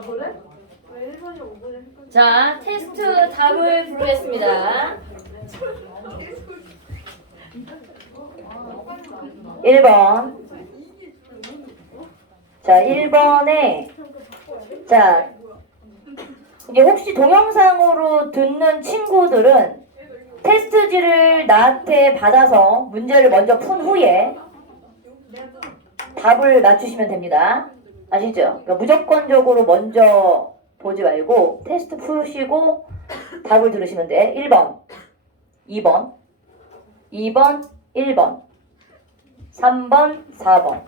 그래? 왜 1번이 5번이 헷갈려? 자, 테스트 답을 부르겠습니다. 1번. 자, 1번에 자, 이제 혹시 동영상으로 듣는 친구들은 테스트지를 나한테 받아서 문제를 먼저 푼 후에 답을 맞추시면 됩니다. 아시죠? 그러니까 무조건적으로 먼저 보지 말고 테스트 푸시고 답을 들으시면 돼. 1번, 2번, 2번, 1번, 3번, 4번.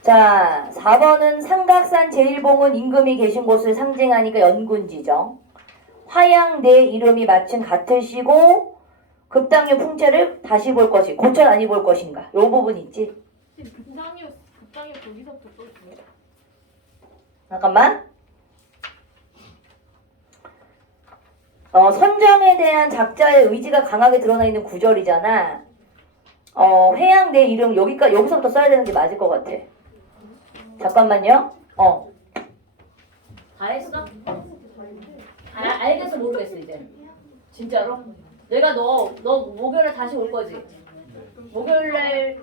자, 4번은 삼각산 제1봉은 임금이 계신 곳을 상징하니까 연군지죠. 화양 내 이름이 마침 같을 시고 급당의 풍채를 다시 볼 것이 고천 아니 볼 것인가. 요 부분 있지? 급당이 거기서부터 또 있어요? 잠깐만. 선정에 대한 작자의 의지가 강하게 드러나 있는 구절이잖아. 회양 내 이름 여기서부터 써야 되는 게 맞을 것 같아. 잠깐만요. 다 했어? 알겠어 모르겠어 이제. 진짜로? 내가 너 목요일에 다시 올 거지? 목요일날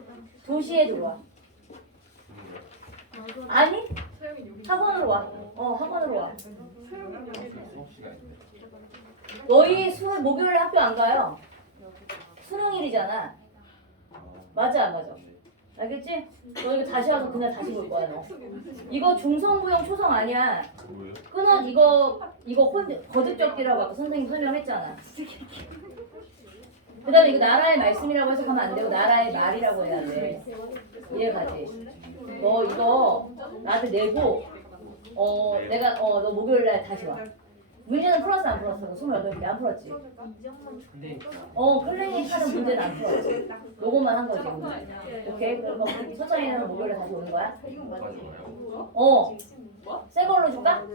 2시에 들어와. 아니? 학원으로 와. 학원으로 와. 너희 목요일에 학교 안 가요? 수능일이잖아. 맞아 안 맞아? 알겠지? 너 이거 다시 와서 그날 다시 볼 거야 너. 이거 중성부형 초성 아니야. 끊어 이거 거듭적기라고 아까 선생님 설명했잖아. 그 다음에 이거 나라의 말씀이라고 해석하면 안 되고 나라의 말이라고 해야 돼. 이해가지? 너 이거 나한테 내고 내가 너 목요일날 다시 와. 문제는 풀었어 안 풀었어? 28개 안 풀었지? 클리닉 하는 문제는 안 풀었지? 요것만 한 거지 오늘. 오케이? 그럼 서정이는 목요일에 다시 오는 거야? 새 걸로 줄까?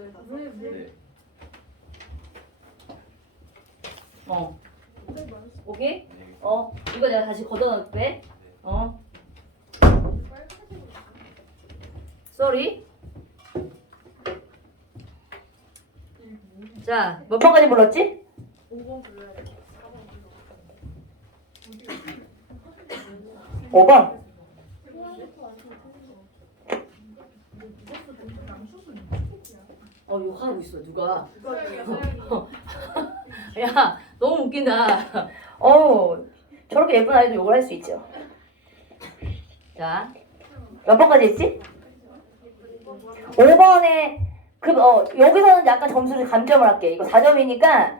오케이? 이거 내가 다시 걷어놓을게. 쏘리. 자, 몇 번까지 불렀지? 5번 불러야 돼. 5번. 욕하고 있어, 누가. 야, 너무 웃긴다. 저렇게 예쁜 아이도 욕을 할 수 있죠. 자, 몇 번까지 했지? 5번에 여기서는 약간 점수를 감점을 할게. 이거 4점이니까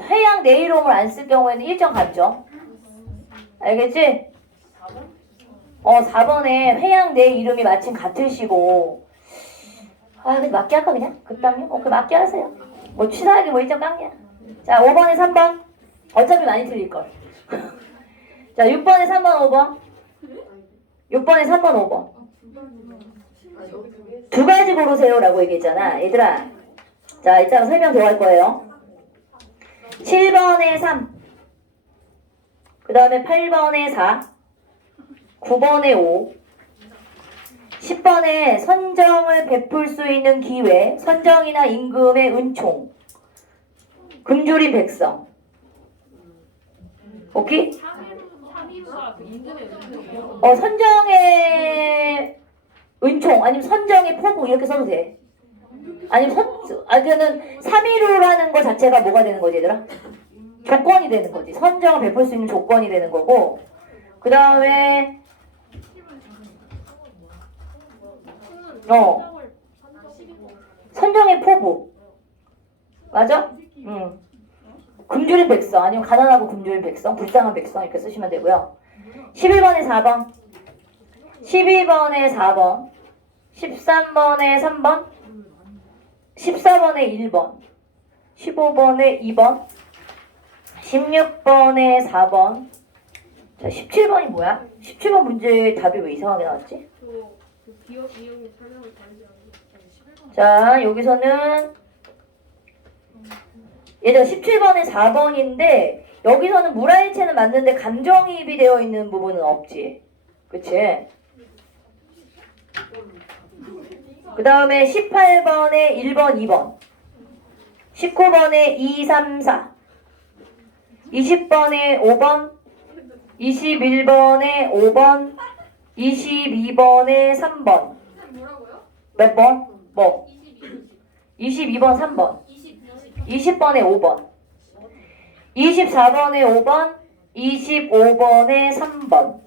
회양 내 이름을 안 쓸 경우에는 1점 감점. 알겠지? 4번에 회양 내 이름이 마침 같으시고 근데 맞게 할까 그냥? 그다음에 그 맞게 하세요. 뭐 취사하기 뭐 1점 깡이야. 자, 5번에 3번. 어차피 많이 틀릴걸. 자, 6번에 3번 5번. 6번에 3번 5번. 두 가지 고르세요 라고 얘기했잖아. 얘들아. 자, 이따가 설명 더 할 거예요. 7번에 3. 그 다음에 8번에 4. 9번에 5. 10번에 선정을 베풀 수 있는 기회. 선정이나 임금의 은총. 금주린 백성. 오케이? 3위가 그 임금의 은총. 선정의 은총 아니면 선정의 포부 이렇게 써도 돼. 아니면 그는 3위로라는 거 자체가 뭐가 되는 거지 얘들아? 조건이 되는 거지. 선정을 베풀 수 있는 조건이 되는 거고 그 다음에 선정의 포부 맞아? 굶주린 백성 아니면 가난하고 굶주린 백성 불쌍한 백성 이렇게 쓰시면 되고요. 11번에 4번 12번에 4번 13번에 3번 14번에 1번 15번에 2번 16번에 4번 자 17번이 뭐야? 17번 문제 답이 왜 이상하게 나왔지? 그 기억 이용이 설명을 다르지 않아요. 자 여기서는 얘들아 17번에 4번인데 여기서는 물화일체는 맞는데 감정이입이 되어 있는 부분은 없지. 그치? 그 다음에 18번에 1번, 2번. 19번에 2, 3, 4. 20번에 5번. 21번에 5번. 22번에 3번. 뭐라고요? 몇 번? 뭐? 22. 22번 3번. 20. 20번에 5번. 24번에 5번. 25번에 3번.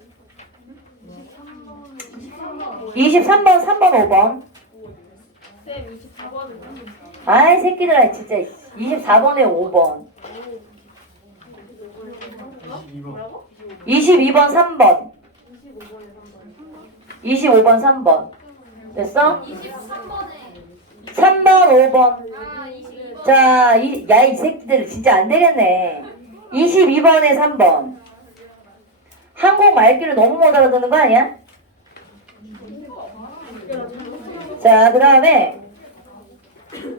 23번 3번 5번. 쌤 24번은 아이 새끼들아 진짜 24번에 5번. 뭐라고? 22번 3번. 25번 3번. 됐어? 23번에 3번 5번. 22번. 자, 야, 이 새끼들 진짜 안 되겠네. 22번에 3번. 한국 말귀를 너무 못 알아듣는 거 아니야? 자, 그 다음에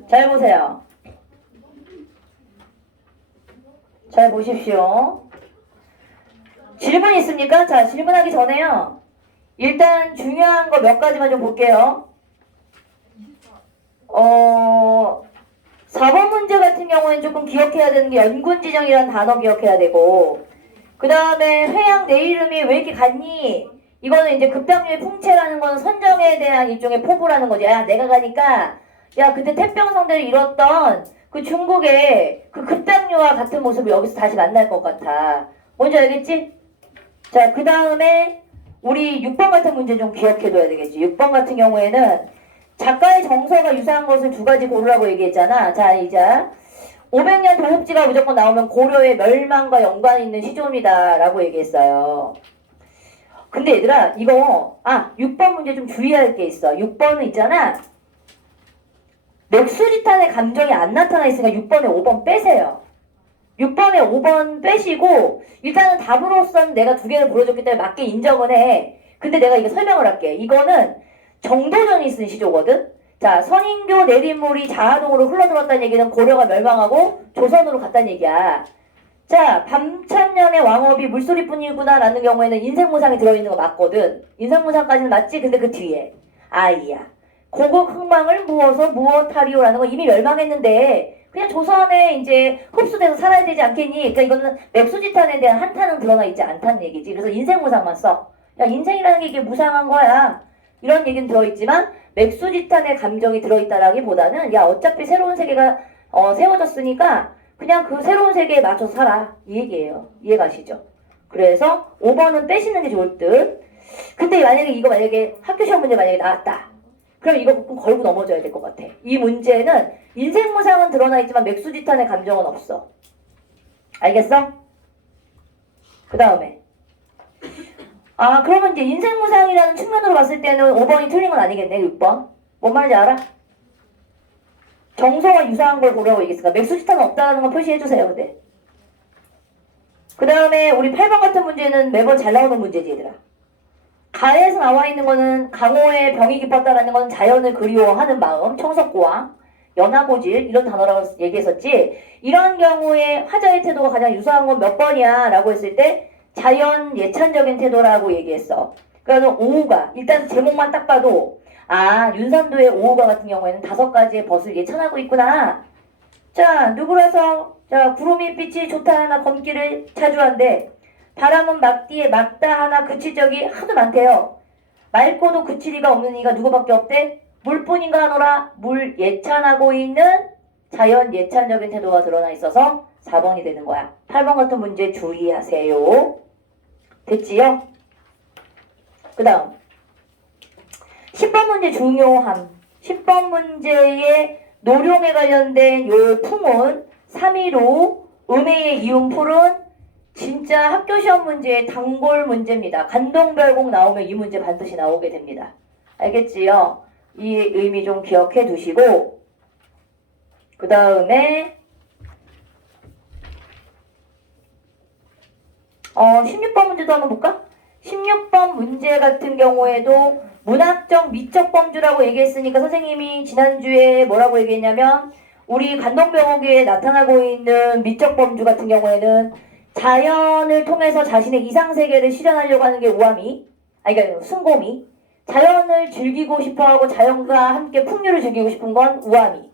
잘 보세요. 잘 보십시오. 질문 있습니까? 자, 질문하기 전에요. 일단 중요한 거 몇 가지만 좀 볼게요. 4번 문제 같은 경우에는 조금 기억해야 되는 게 연군지정이라는 단어 기억해야 되고, 그 다음에 회양 내 이름이 왜 이렇게 같니? 이거는 이제 급당류의 풍채라는 건 선정에 대한 일종의 포부라는 거지. 야, 내가 가니까, 야, 그때 태평성대를 이뤘던 그 중국의 그 급당류와 같은 모습을 여기서 다시 만날 것 같아. 뭔지 알겠지? 자, 그 다음에 우리 6번 같은 문제 좀 기억해둬야 되겠지. 6번 같은 경우에는 작가의 정서가 유사한 것을 두 가지 고르라고 얘기했잖아. 자, 이제 500년 도읍지가 무조건 나오면 고려의 멸망과 연관이 있는 시조입니다. 라고 얘기했어요. 근데 얘들아, 이거 6번 문제 좀 주의할 게 있어. 6번은 있잖아. 맥수지탄의 감정이 안 나타나 있으니까 6번에 5번 빼세요. 6번에 5번 빼시고 일단은 답으로선 내가 두 개를 보여줬기 때문에 맞게 인정은 해. 근데 내가 이거 설명을 할게. 이거는 정도전이 쓴 시조거든. 자, 선인교 내린물이 자하동으로 흘러들었다는 얘기는 고려가 멸망하고 조선으로 갔다는 얘기야. 자, 밤천년의 왕업이 물소리뿐이구나 라는 경우에는 인생무상이 들어있는 거 맞거든. 인생무상까지는 맞지? 근데 그 뒤에 아이야, 고국 흥망을 무어서 무엇하리오라는 거 이미 멸망했는데 그냥 조선에 이제 흡수돼서 살아야 되지 않겠니? 그러니까 이거는 맥수지탄에 대한 한탄은 드러나 있지 않다는 얘기지. 그래서 인생무상만 써. 야, 인생이라는 게 이게 무상한 거야. 이런 얘기는 들어있지만 맥수지탄의 감정이 들어있다라기보다는 야, 어차피 새로운 세계가 세워졌으니까 그냥 그 새로운 세계에 맞춰서 살아. 이 얘기예요. 이해가시죠? 그래서 5번은 빼시는 게 좋을 듯. 근데 만약에 학교 시험 문제 만약에 나왔다. 그럼 이거 꼭 걸고 넘어져야 될 것 같아. 이 문제는 인생무상은 드러나 있지만 맥수지탄의 감정은 없어. 알겠어? 그 다음에 그러면 이제 인생무상이라는 측면으로 봤을 때는 5번이 틀린 건 아니겠네. 6번. 뭔 말인지 알아? 정서가 유사한 걸 보라고 얘기했으니까 맥수지탄은 없다는 건 표시해주세요. 근데 그 다음에 우리 8번 같은 문제는 매번 잘 나오는 문제지 얘들아. 가에서 나와 있는 거는 강호의 병이 깊었다라는 건 자연을 그리워하는 마음, 청석고와 연하고질 이런 단어라고 얘기했었지. 이런 경우에 화자의 태도가 가장 유사한 건 몇 번이야 라고 했을 때 자연 예찬적인 태도라고 얘기했어. 그래서 오우가 일단 제목만 딱 봐도 윤산도의 오우가 같은 경우에는 5가지의 벗을 예찬하고 있구나. 자, 누구라서 자 구름이 빛이 좋다 하나 검기를 자주한데 바람은 막디에 막다 하나 그칠 적이 하도 많대요. 맑고도 그칠 리가 없는 이가 누구밖에 없대? 물뿐인가 하노라. 물 예찬하고 있는 자연 예찬적인 태도가 드러나 있어서 4번이 되는 거야. 8번 같은 문제 주의하세요. 됐지요? 그 다음 10번 문제 중요함. 10번 문제의 노룡에 관련된 요 풍은 315 음해의 이음풀은 진짜 학교 시험 문제의 단골 문제입니다. 간동별곡 나오면 이 문제 반드시 나오게 됩니다. 알겠지요? 이 의미 좀 기억해 두시고 그 다음에 16번 문제도 한번 볼까? 16번 문제 같은 경우에도 문학적 미적 범주라고 얘기했으니까 선생님이 지난주에 뭐라고 얘기했냐면 우리 간동별곡에 나타나고 있는 미적 범주 같은 경우에는 자연을 통해서 자신의 이상세계를 실현하려고 하는 게 우아미, 그러니까 순고미. 자연을 즐기고 싶어하고 자연과 함께 풍류를 즐기고 싶은 건 우아미.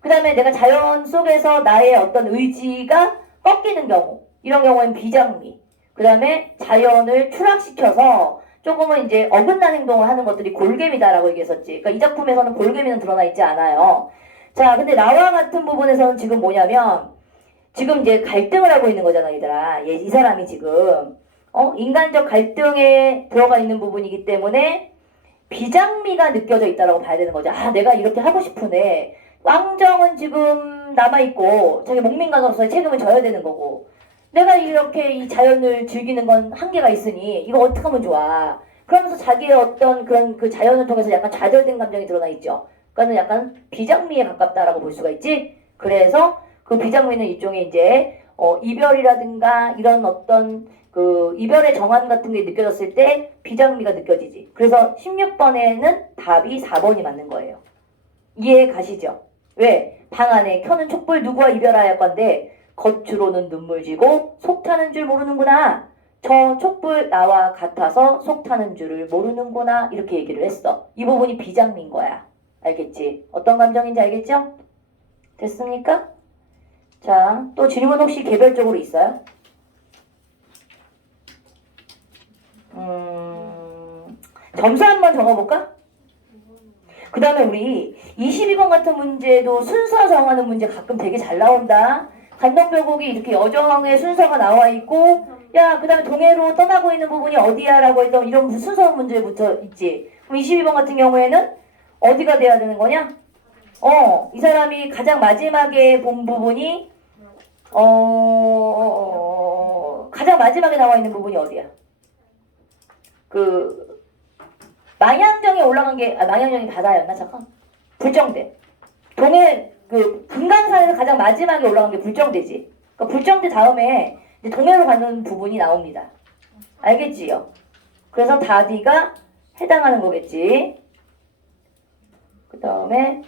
그 다음에 내가 자연 속에서 나의 어떤 의지가 꺾이는 경우, 이런 경우는 비장미. 그 다음에 자연을 추락시켜서 조금은 이제 어긋난 행동을 하는 것들이 골개미다라고 얘기했었지. 그러니까 이 작품에서는 골개미는 드러나 있지 않아요. 자, 근데 나와 같은 부분에서는 지금 뭐냐면 지금 이제 갈등을 하고 있는 거잖아, 얘들아. 이 사람이 지금 인간적 갈등에 들어가 있는 부분이기 때문에 비장미가 느껴져 있다라고 봐야 되는 거죠. 아, 내가 이렇게 하고 싶으네. 왕정은 지금 남아있고 자기 목민가로서의 책임을 져야 되는 거고 내가 이렇게 이 자연을 즐기는 건 한계가 있으니 이거 어떻게 하면 좋아. 그러면서 자기의 어떤 그런 그 자연을 통해서 약간 좌절된 감정이 드러나 있죠. 그러니까 약간 비장미에 가깝다라고 볼 수가 있지. 그래서 그 비장미는 일종의 이제 이별이라든가 이런 어떤 그 이별의 정환 같은 게 느껴졌을 때 비장미가 느껴지지. 그래서 16번에는 답이 4번이 맞는 거예요. 이해 가시죠? 왜? 방 안에 켜는 촛불 누구와 이별할 건데 겉으로는 눈물 지고 속 타는 줄 모르는구나. 저 촛불 나와 같아서 속 타는 줄을 모르는구나. 이렇게 얘기를 했어. 이 부분이 비장미인 거야. 알겠지? 어떤 감정인지 알겠죠? 됐습니까? 자, 또 질문 혹시 개별적으로 있어요? 점수 한번 적어볼까? 그 다음에 우리 22번 같은 문제도 순서 정하는 문제 가끔 되게 잘 나온다. 간동별곡이 이렇게 여정의 순서가 나와 있고 야, 그 다음에 동해로 떠나고 있는 부분이 어디야? 라고 했던 이런 순서 문제부터 있지. 그럼 22번 같은 경우에는 어디가 돼야 되는 거냐? 이 사람이 가장 마지막에 본 부분이 가장 마지막에 나와 있는 부분이 어디야? 그 망향정에 올라간 게 망향정이 바다였나? 잠깐. 불정대. 동해 그 금강산에서 가장 마지막에 올라간 게 불정대지. 그러니까 불정대 다음에 이제 동해로 가는 부분이 나옵니다. 알겠지요? 그래서 다디가 해당하는 거겠지. 그 다음에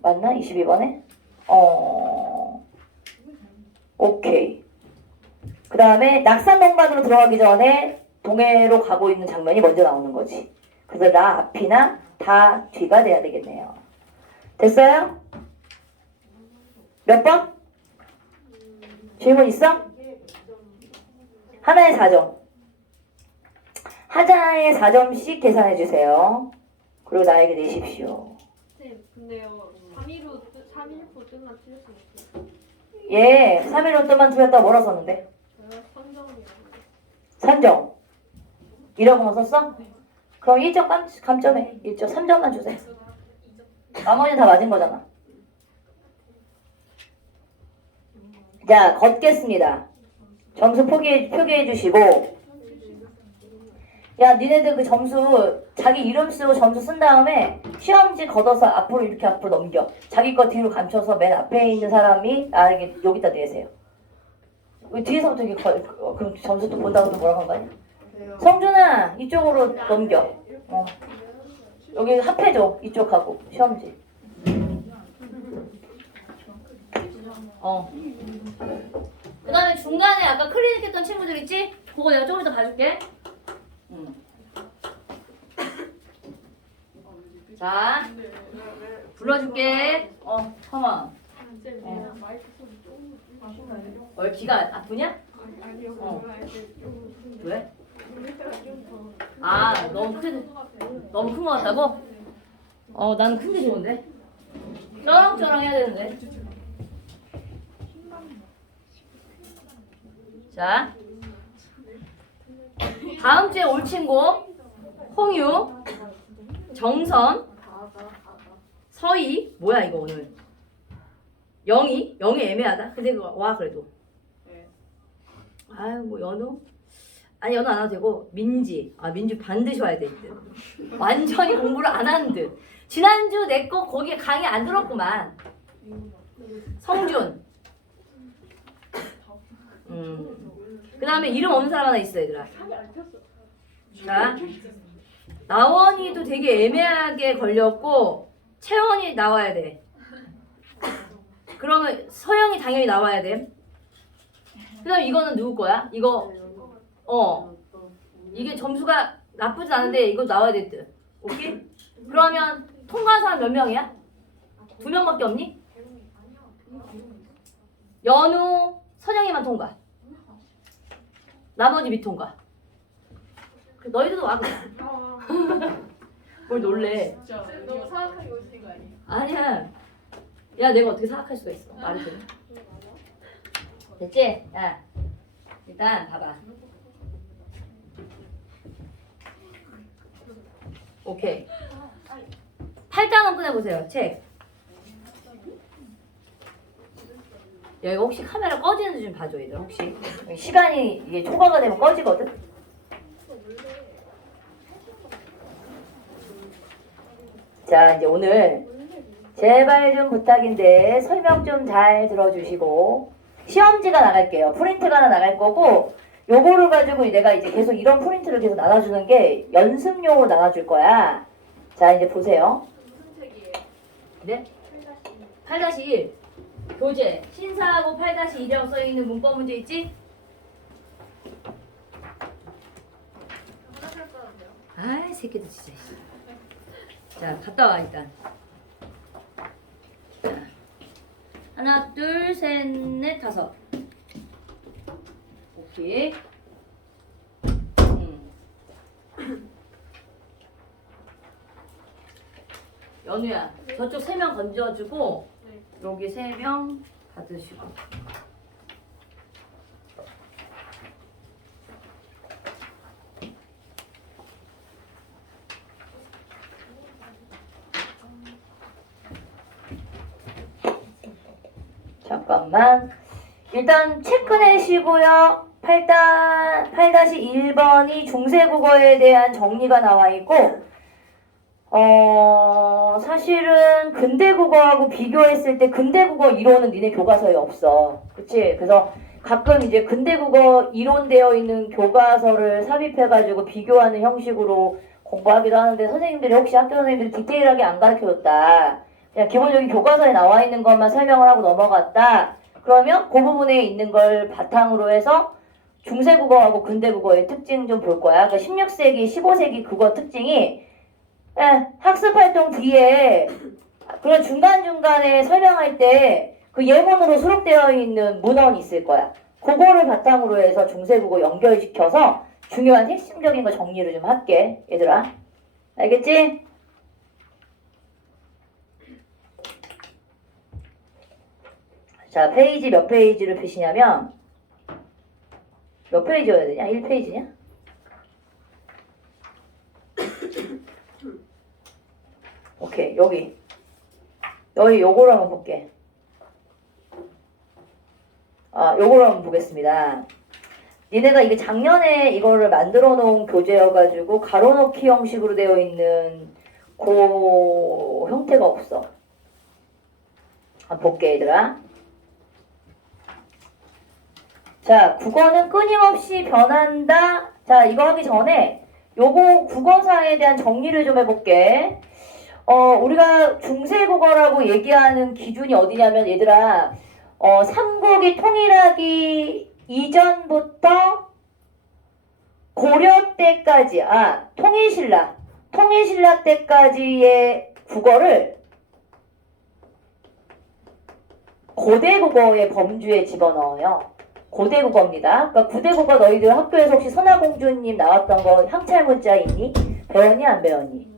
맞나? 22번에? 오케이. 그 다음에 낙산동반으로 들어가기 전에 동해로 가고 있는 장면이 먼저 나오는 거지. 그래서 나 앞이나 다 뒤가 돼야 되겠네요. 됐어요? 몇 번? 질문 있어? 하나에 4점. 하나에 4점씩 계산해 주세요. 그리고 나에게 내십시오. 네, 근데요. 3일로 뜻만 틀렸어요. 예, 3일 로또만 틀렸다고 뭐라 썼는데? 제가 선정이라고. 산정. 이라고만 썼어? 그럼 1점 감점해. 1점, 3점만 주세요. 나머지는 다 맞은 거잖아. 자, 걷겠습니다. 점수 표기해 주시고. 야, 니네들 그 점수 자기 이름 쓰고 점수 쓴 다음에 시험지 걷어서 앞으로 이렇게 앞으로 넘겨. 자기 거 뒤로 감춰서 맨 앞에 있는 사람이 나에게 여기다 내세요. 뒤에서부터 이렇게 그럼 점수 또 본다고 또 뭐라고 한 거 아니야? 성준아, 이쪽으로 넘겨. 여기 합해줘. 이쪽하고 시험지. 그 다음에 중간에 아까 클리닉 했던 친구들 있지? 그거 내가 조금 이따 봐줄게. 자, 불러줄게. 컴온. 왜 귀가 아프냐? 왜? 아, 너무 큰 거 같다고? 나는 큰 게 좋은데. 쩌렁쩌렁 해야 되는데. 자, 다음 주에 올 친구 홍유, 정선, 서희. 뭐야 이거 오늘? 영희 애매하다. 근데 와 그래도. 아유 뭐 연우? 아니 연우 안 와도 되고 민지. 민지 반드시 와야 될 듯. 완전히 공부를 안 한 듯. 지난주 내 거 거기에 강의 안 들었구만. 성준. 그 다음에 이름 없는 사람 하나 있어 얘들아. 자, 나원이도 되게 애매하게 걸렸고 채원이 나와야 돼. 그러면 서영이 당연히 나와야 돼. 그 다음 이거는 누구 거야? 이거 이게 점수가 나쁘진 않은데 이거 나와야 될 듯. 오케이? 그러면 통과한 사람 몇 명이야? 2명밖에 없니? 연우, 선영이만 통과. 나머지 미통과. 너희들도 와 그냥. 뭘 놀래? 진짜 너무 사악하게 오시는 거 아니에요? 아니야. 야 내가 어떻게 생각할 수가 있어. 말이 되네. 됐지? 야 일단 봐봐. 오케이. 8단원 꺼내보세요. 책. 야 이거 혹시 카메라 꺼지는지 좀 봐줘 얘들 혹시. 시간이 이게 초과가 되면 꺼지거든. 자 이제 오늘 제발 좀 부탁인데 설명 좀 잘 들어주시고 시험지가 나갈게요. 프린트가 하나 나갈 거고 요거를 가지고 내가 이제 계속 이런 프린트를 계속 나눠주는 게 연습용으로 나눠줄 거야. 자 이제 보세요. 무슨 책이에요? 네? 8-1 교재 신사하고 8-1이라고 써있는 문법 문제 있지? 하나 살 거는데요? 아이 새끼들 진짜. 자 갔다 와 일단. 자, 하나 둘 셋 넷 다섯. 오케이. 연우야 저쪽 3명 건져주고 네. 여기 3명 받으시고. 잠깐만. 일단 체크 내시고요. 8-1번이 중세국어에 대한 정리가 나와 있고 사실은 근대국어하고 비교했을 때 근대국어 이론은 니네 교과서에 없어. 그치? 그래서 가끔 이제 근대국어 이론되어 있는 교과서를 삽입해가지고 비교하는 형식으로 공부하기도 하는데 선생님들이 혹시 학교 선생님들이 디테일하게 안 가르쳐줬다. 그냥 기본적인 교과서에 나와 있는 것만 설명을 하고 넘어갔다. 그러면 그 부분에 있는 걸 바탕으로 해서 중세국어하고 근대국어의 특징 좀 볼 거야. 그러니까 16세기, 15세기 국어 특징이 학습활동 뒤에 그런 중간중간에 설명할 때 그 예문으로 수록되어 있는 문헌이 있을 거야. 그거를 바탕으로 해서 중세국어 연결시켜서 중요한 핵심적인 거 정리를 좀 할게. 얘들아. 알겠지? 자, 페이지 몇 페이지를 펴시냐면 몇 페이지여야 되냐? 1페이지냐? 오케이, 여기 요거를 한번 볼게. 요거를 한번 보겠습니다. 니네가 이게 작년에 이거를 만들어 놓은 교재여가지고 가로놓기 형식으로 되어 있는 그 형태가 없어. 한번 볼게, 얘들아. 자, 국어는 끊임없이 변한다. 자, 이거 하기 전에 요거 국어사에 대한 정리를 좀 해볼게. 우리가 중세국어라고 얘기하는 기준이 어디냐면 얘들아, 삼국이 통일하기 이전부터 고려 때까지, 통일신라 때까지의 국어를 고대국어의 범주에 집어넣어요. 고대국어입니다. 그러니까 구대국어 너희들 학교에서 혹시 선화공주님 나왔던 거 향찰문자 있니? 배웠니? 안 배웠니?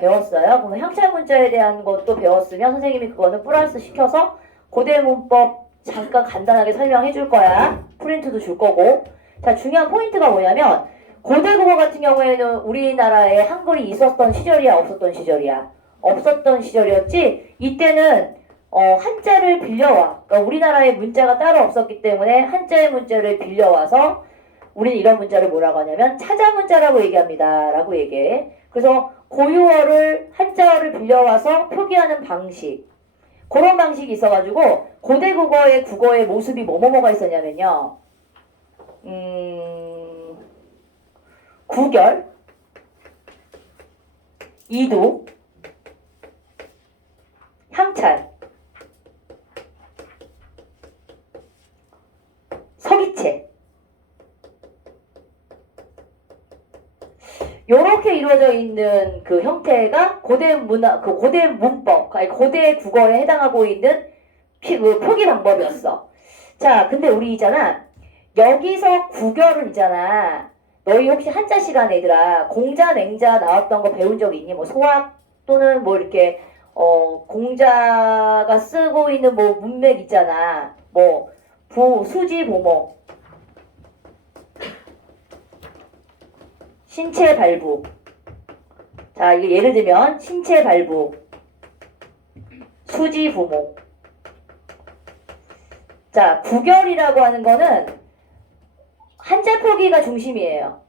배웠어요. 그럼 향찰문자에 대한 것도 배웠으면 선생님이 그거는 플러스 시켜서 고대문법 잠깐 간단하게 설명해 줄 거야. 프린트도 줄 거고. 자, 중요한 포인트가 뭐냐면 고대국어 같은 경우에는 우리나라에 한글이 있었던 시절이야, 없었던 시절이야? 없었던 시절이었지. 이때는 한자를 빌려와. 그러니까 우리나라에 문자가 따로 없었기 때문에 한자의 문자를 빌려와서 우리는 이런 문자를 뭐라고 하냐면 차자문자라고 얘기합니다. 라고 얘기해. 그래서 고유어를 한자어를 빌려와서 표기하는 방식. 그런 방식이 있어가지고 고대국어의 국어의 모습이 뭐가 있었냐면요. 구결, 이도, 향찰, 서기체. 요렇게 이루어져 있는 그 형태가 고대 문화, 그 고대 문법, 아니 고대 국어에 해당하고 있는 그 표기 방법이었어. 자, 근데 우리 있잖아. 여기서 구별은 있잖아. 너희 혹시 한자 시간에 얘들아 공자 맹자 나왔던 거 배운 적 있니? 뭐 소학 또는 뭐 이렇게 공자가 쓰고 있는 뭐 문맥 있잖아. 뭐 수지 보목, 신체 발부. 자, 이게 예를 들면 신체 발부, 수지 부목. 자, 구별이라고 하는 거는 한자 표기가 중심이에요.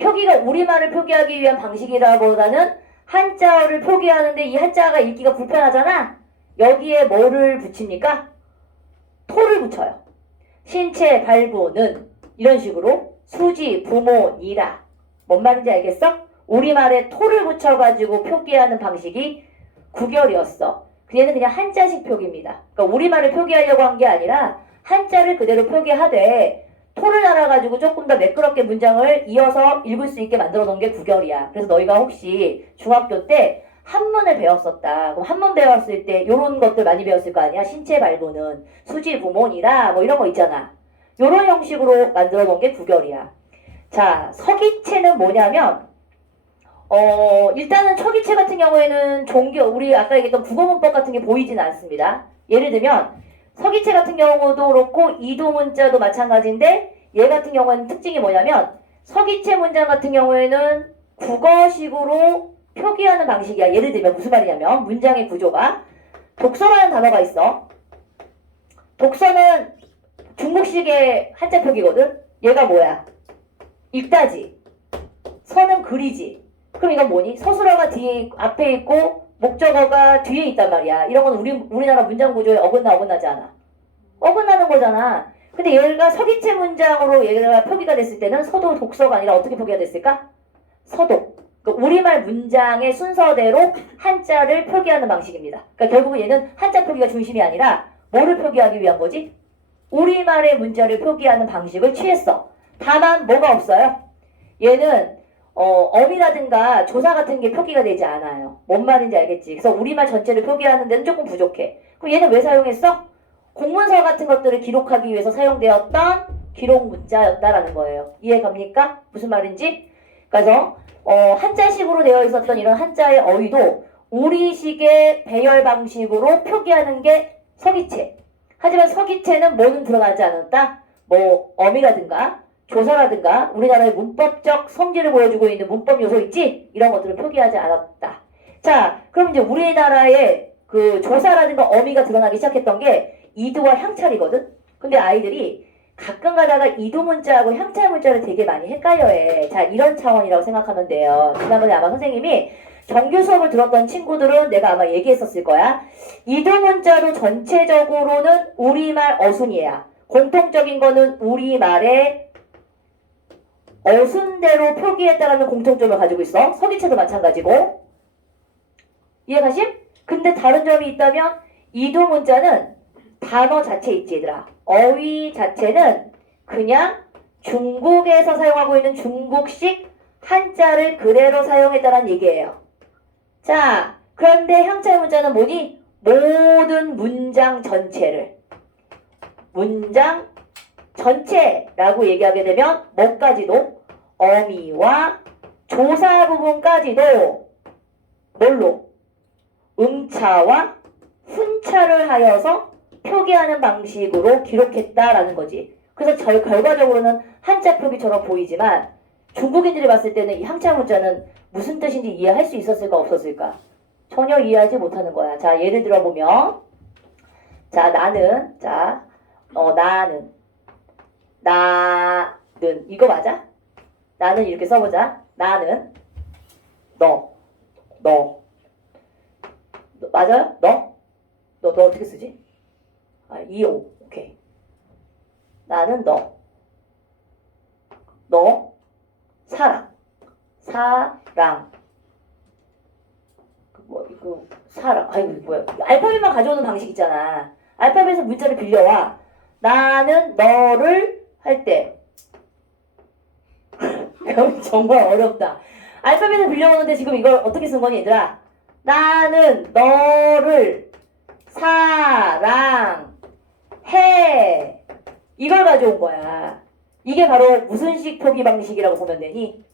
표기가 우리말을 표기하기 위한 방식이라보다는 한자어를 표기하는데 이 한자가 읽기가 불편하잖아. 여기에 뭐를 붙입니까? 토를 붙여요. 신체 발부는 이런 식으로 수지 부모 니라. 뭔 말인지 알겠어? 우리말에 토를 붙여가지고 표기하는 방식이 구별이었어. 얘는 그냥 한자식 표기입니다. 그러니까 우리말을 표기하려고 한 게 아니라 한자를 그대로 표기하되 토를 달아가지고 조금 더 매끄럽게 문장을 이어서 읽을 수 있게 만들어 놓은 게 구별이야. 그래서 너희가 혹시 중학교 때 한문을 배웠었다. 그럼 한문 배웠을 때 이런 것들 많이 배웠을 거 아니야? 신체 발부는 수지 부모니라 뭐 이런 거 있잖아. 이런 형식으로 만들어 놓은 게 구별이야. 자, 서기체는 뭐냐면 일단은 서기체 같은 경우에는 우리 아까 얘기했던 국어문법 같은 게 보이진 않습니다. 예를 들면 서기체 같은 경우도 그렇고 이도문자도 마찬가지인데 얘 같은 경우에는 특징이 뭐냐면 서기체 문장 같은 경우에는 국어식으로 표기하는 방식이야. 예를 들면 무슨 말이냐면 문장의 구조가 독서라는 단어가 있어. 독서는 중국식의 한자 표기거든. 얘가 뭐야? 읽다지. 서는 그리지. 그럼 이건 뭐니? 서술어가 뒤에 앞에 있고 목적어가 뒤에 있단 말이야. 이런 건 우리나라 문장 구조에 어긋나지 않아. 어긋나는 거잖아. 근데 얘가 서기체 문장으로 얘가 표기가 됐을 때는 서도 독서가 아니라 어떻게 표기가 됐을까? 서독. 그러니까 우리말 문장의 순서대로 한자를 표기하는 방식입니다. 그러니까 결국은 얘는 한자 표기가 중심이 아니라 뭐를 표기하기 위한 거지? 우리말의 문자를 표기하는 방식을 취했어. 다만 뭐가 없어요? 얘는 어미라든가 조사 같은 게 표기가 되지 않아요. 뭔 말인지 알겠지? 그래서 우리말 전체를 표기하는 데는 조금 부족해. 그럼 얘는 왜 사용했어? 공문서 같은 것들을 기록하기 위해서 사용되었던 기록 문자였다라는 거예요. 이해 갑니까? 무슨 말인지? 그래서 한자식으로 되어 있었던 이런 한자의 어휘도 우리식의 배열 방식으로 표기하는 게 서기체. 하지만 서기체는 뭐는 드러나지 않았다? 뭐 어미라든가 조사라든가 우리나라의 문법적 성질을 보여주고 있는 문법 요소 있지? 이런 것들을 표기하지 않았다. 자, 그럼 이제 우리나라의 그 조사라든가 어미가 드러나기 시작했던 게 이두와 향찰이거든? 근데 아이들이 가끔 가다가 이두 문자하고 향찰 문자를 되게 많이 헷갈려해. 자, 이런 차원이라고 생각하면 돼요. 지난번에 아마 선생님이 정규 수업을 들었던 친구들은 내가 아마 얘기했었을 거야. 이두 문자도 전체적으로는 우리말 어순이야. 공통적인 거는 우리말의 어순대로 표기했다라는 공통점을 가지고 있어. 서기체도 마찬가지고. 이해가심? 근데 다른 점이 있다면 이두 문자는 단어 자체 있지 얘들아. 어휘 자체는 그냥 중국에서 사용하고 있는 중국식 한자를 그대로 사용했다는 얘기예요. 자, 그런데 향찰 문자는 뭐니? 모든 문장 전체를 문장 전체라고 얘기하게 되면 뭐까지도 어미와 조사 부분까지도 뭘로? 음차와 훈차를 하여서 표기하는 방식으로 기록했다라는 거지. 그래서 결과적으로는 한자 표기처럼 보이지만 중국인들이 봤을 때는 이 향찰 문자는 무슨 뜻인지 이해할 수 있었을까 없었을까? 전혀 이해하지 못하는 거야. 자, 예를 들어 보면 자, 나는 나는 이거 맞아? 나는 이렇게 써보자. 나는 너 맞아요? 너 어떻게 쓰지? 이오 오케이. 나는 너 사랑 사랑 아이고 뭐야 알파벳만 가져오는 방식 있잖아. 알파벳에서 문자를 빌려와. 나는 너를 할 때 정말 어렵다. 알파벳을 빌려오는데 지금 이걸 어떻게 쓴 거니 얘들아? 나는 너를 사랑해. 이걸 가져온 거야. 이게 바로 무슨 식 표기 방식이라고 보면 되니?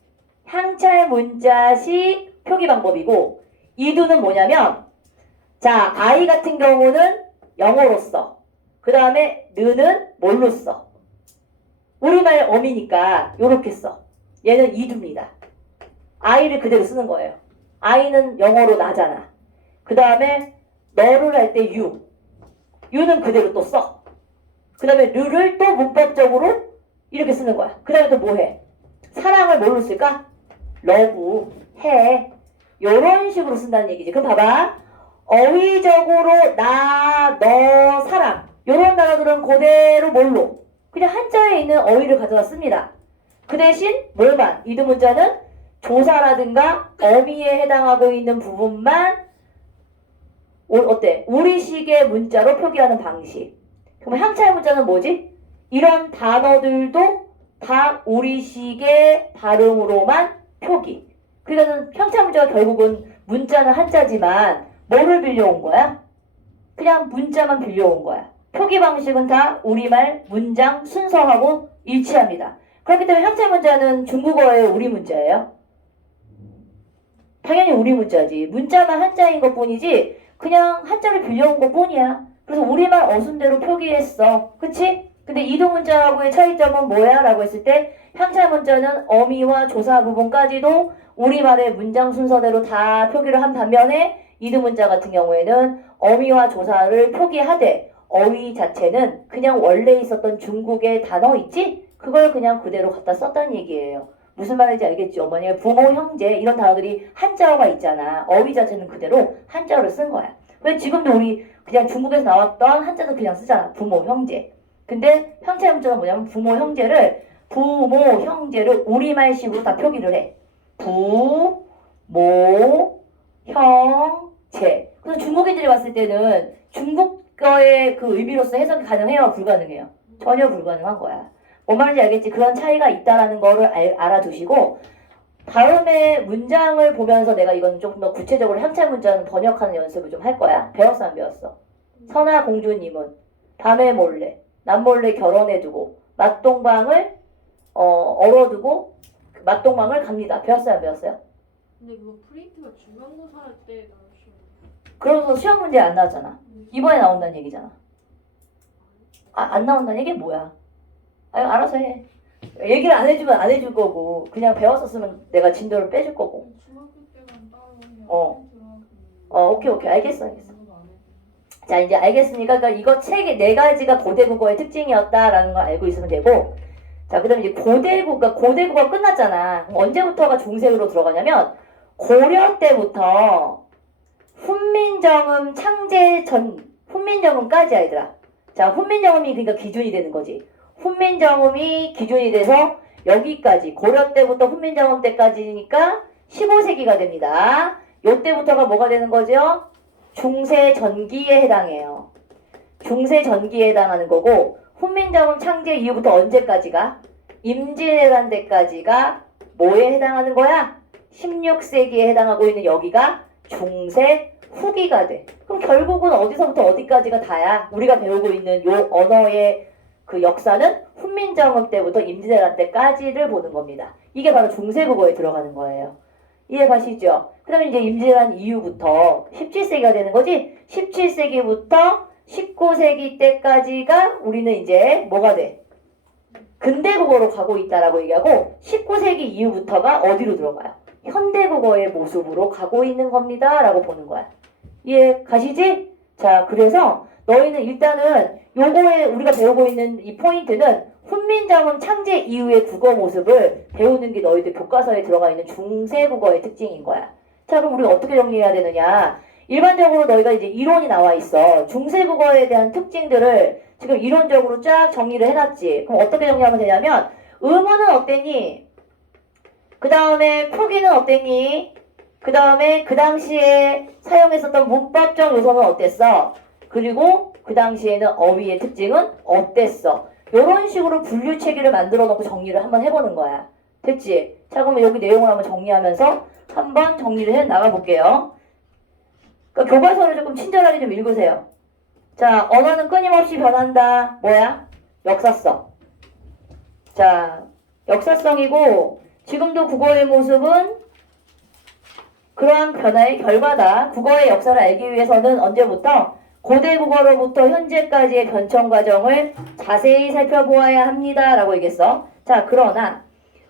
향찰 문자식 표기 방법이고 이두는 뭐냐면 자, I 같은 경우는 영어로 써. 그 다음에 느는 뭘로 써? 우리말 어미니까 요렇게 써. 얘는 이두입니다. I를 그대로 쓰는 거예요. I는 영어로 나잖아. 그 다음에 너를 할 때 you. you는 그대로 또 써. 그 다음에 르를 또 문법적으로 이렇게 쓰는 거야. 그 다음에 또 뭐 해? 사랑을 뭘로 쓸까? love, 해. 요런 식으로 쓴다는 얘기지. 그럼 봐봐. 어휘적으로 나, 너, 사랑. 요런 단어들은 그대로 뭘로? 그냥 한자에 있는 어휘를 가져다 씁니다. 그 대신 뭘만? 이두 문자는 조사라든가 어미에 해당하고 있는 부분만 어때? 우리식의 문자로 표기하는 방식. 그럼 향찰 문자는 뭐지? 이런 단어들도 다 우리식의 발음으로만 표기. 그러니까 향찰 문자가 결국은 문자는 한자지만 뭐를 빌려온 거야? 그냥 문자만 빌려온 거야. 표기 방식은 다 우리말 문장 순서하고 일치합니다. 그렇기 때문에 향찰 문자는 중국어의 우리 문자예요. 당연히 우리 문자지. 문자만 한자인 것 뿐이지 그냥 한자를 빌려온 것 뿐이야. 그래서 우리말 어순대로 표기했어. 그치? 근데 이동 문자하고의 차이점은 뭐야? 라고 했을 때 향찰 문자는 어미와 조사 부분까지도 우리말의 문장 순서대로 다 표기를 한 반면에 이두 문자 같은 경우에는 어미와 조사를 표기하되 어휘 자체는 그냥 원래 있었던 중국의 단어 있지? 그걸 그냥 그대로 갖다 썼다는 얘기예요. 무슨 말인지 알겠죠? 어머니 부모, 형제 이런 단어들이 한자어가 있잖아. 어휘 자체는 그대로 한자어를 쓴 거야. 왜 지금도 우리 그냥 중국에서 나왔던 한자도 그냥 쓰잖아. 부모, 형제. 근데 향찰 문자가 뭐냐면 부모, 형제를 우리말식으로 다 표기를 해. 부, 모, 형, 제. 그래서 중국인들이 봤을 때는 중국어의 그 의미로서 해석이 가능해요? 불가능해요? 전혀 불가능한 거야. 뭔 말인지 알겠지? 그런 차이가 있다라는 거를 알아두시고 다음에 문장을 보면서 내가 이건 조금 더 구체적으로 향찰 문자는 번역하는 연습을 좀 할 거야. 배웠어 안 배웠어? 선아 공주님은 밤에 몰래 남몰래 결혼해두고 맛동방을 얼어두고 맛동방을 갑니다. 배웠어요 안 배웠어요? 근데 그거 프린트가 중간고사 할 때 나오시면 그러면서 시험 문제 안 나왔잖아. 이번에 나온다는 얘기잖아. 안 나온다는 얘기 뭐야? 알아서 해. 얘기를 안 해주면 안 해줄 거고 그냥 배웠었으면 내가 진도를 빼줄 거고. 중학교 때만 따로 오케이 알겠어. 자 이제 알겠으니까 그러니까 이거 책의 네 가지가 고대국어의 특징이었다라는 걸 알고 있으면 되고 자 그다음에 이제 고대국어 끝났잖아. 그럼 언제부터가 중세로 들어가냐면 고려 때부터 훈민정음 창제 전 훈민정음까지야 얘들아. 자 훈민정음이 그러니까 기준이 되는 거지. 훈민정음이 기준이 돼서 여기까지 고려 때부터 훈민정음 때까지니까 15세기가 됩니다. 요때부터가 뭐가 되는 거죠? 중세 전기에 해당해요. 중세 전기에 해당하는 거고 훈민정음 창제 이후부터 언제까지가? 임진왜란 때까지가 뭐에 해당하는 거야? 16세기에 해당하고 있는 여기가 중세 후기가 돼. 그럼 결국은 어디서부터 어디까지가 다야? 우리가 배우고 있는 요 언어의 그 역사는 훈민정음 때부터 임진왜란 때까지를 보는 겁니다. 이게 바로 중세국어에 들어가는 거예요. 이해 가시죠? 그 다음에 이제 임진왜란 이후부터 17세기가 되는 거지? 17세기부터 19세기 때까지가 우리는 이제 뭐가 돼? 근대국어로 가고 있다라고 얘기하고 19세기 이후부터가 어디로 들어가요? 현대국어의 모습으로 가고 있는 겁니다. 라고 보는 거야. 이해 가시지? 자, 그래서 너희는 일단은 요거에 우리가 배우고 있는 이 포인트는 훈민정음 창제 이후의 국어 모습을 배우는 게 너희들 교과서에 들어가 있는 중세국어의 특징인 거야. 자, 그럼 우리가 어떻게 정리해야 되느냐? 일반적으로 너희가 이제 이론이 나와 있어. 중세국어에 대한 특징들을 지금 이론적으로 쫙 정리를 해놨지. 그럼 어떻게 정리하면 되냐면 의문은 어땠니? 그 다음에 표기는 어땠니? 그 다음에 그 당시에 사용했었던 문법적 요소는 어땠어? 그리고 그 당시에는 어휘의 특징은 어땠어? 이런 식으로 분류 체계를 만들어 놓고 정리를 한번 해보는 거야. 됐지? 자, 그러면 여기 내용을 한번 정리하면서 한번 정리를 해 나가 볼게요. 그러니까 교과서를 조금 친절하게 좀 읽으세요. 자, 언어는 끊임없이 변한다. 뭐야? 역사성. 자, 역사성이고 지금도 국어의 모습은 그러한 변화의 결과다. 국어의 역사를 알기 위해서는 언제부터? 고대 국어로부터 현재까지의 변천 과정을 자세히 살펴보아야 합니다. 라고 얘기했어. 자, 그러나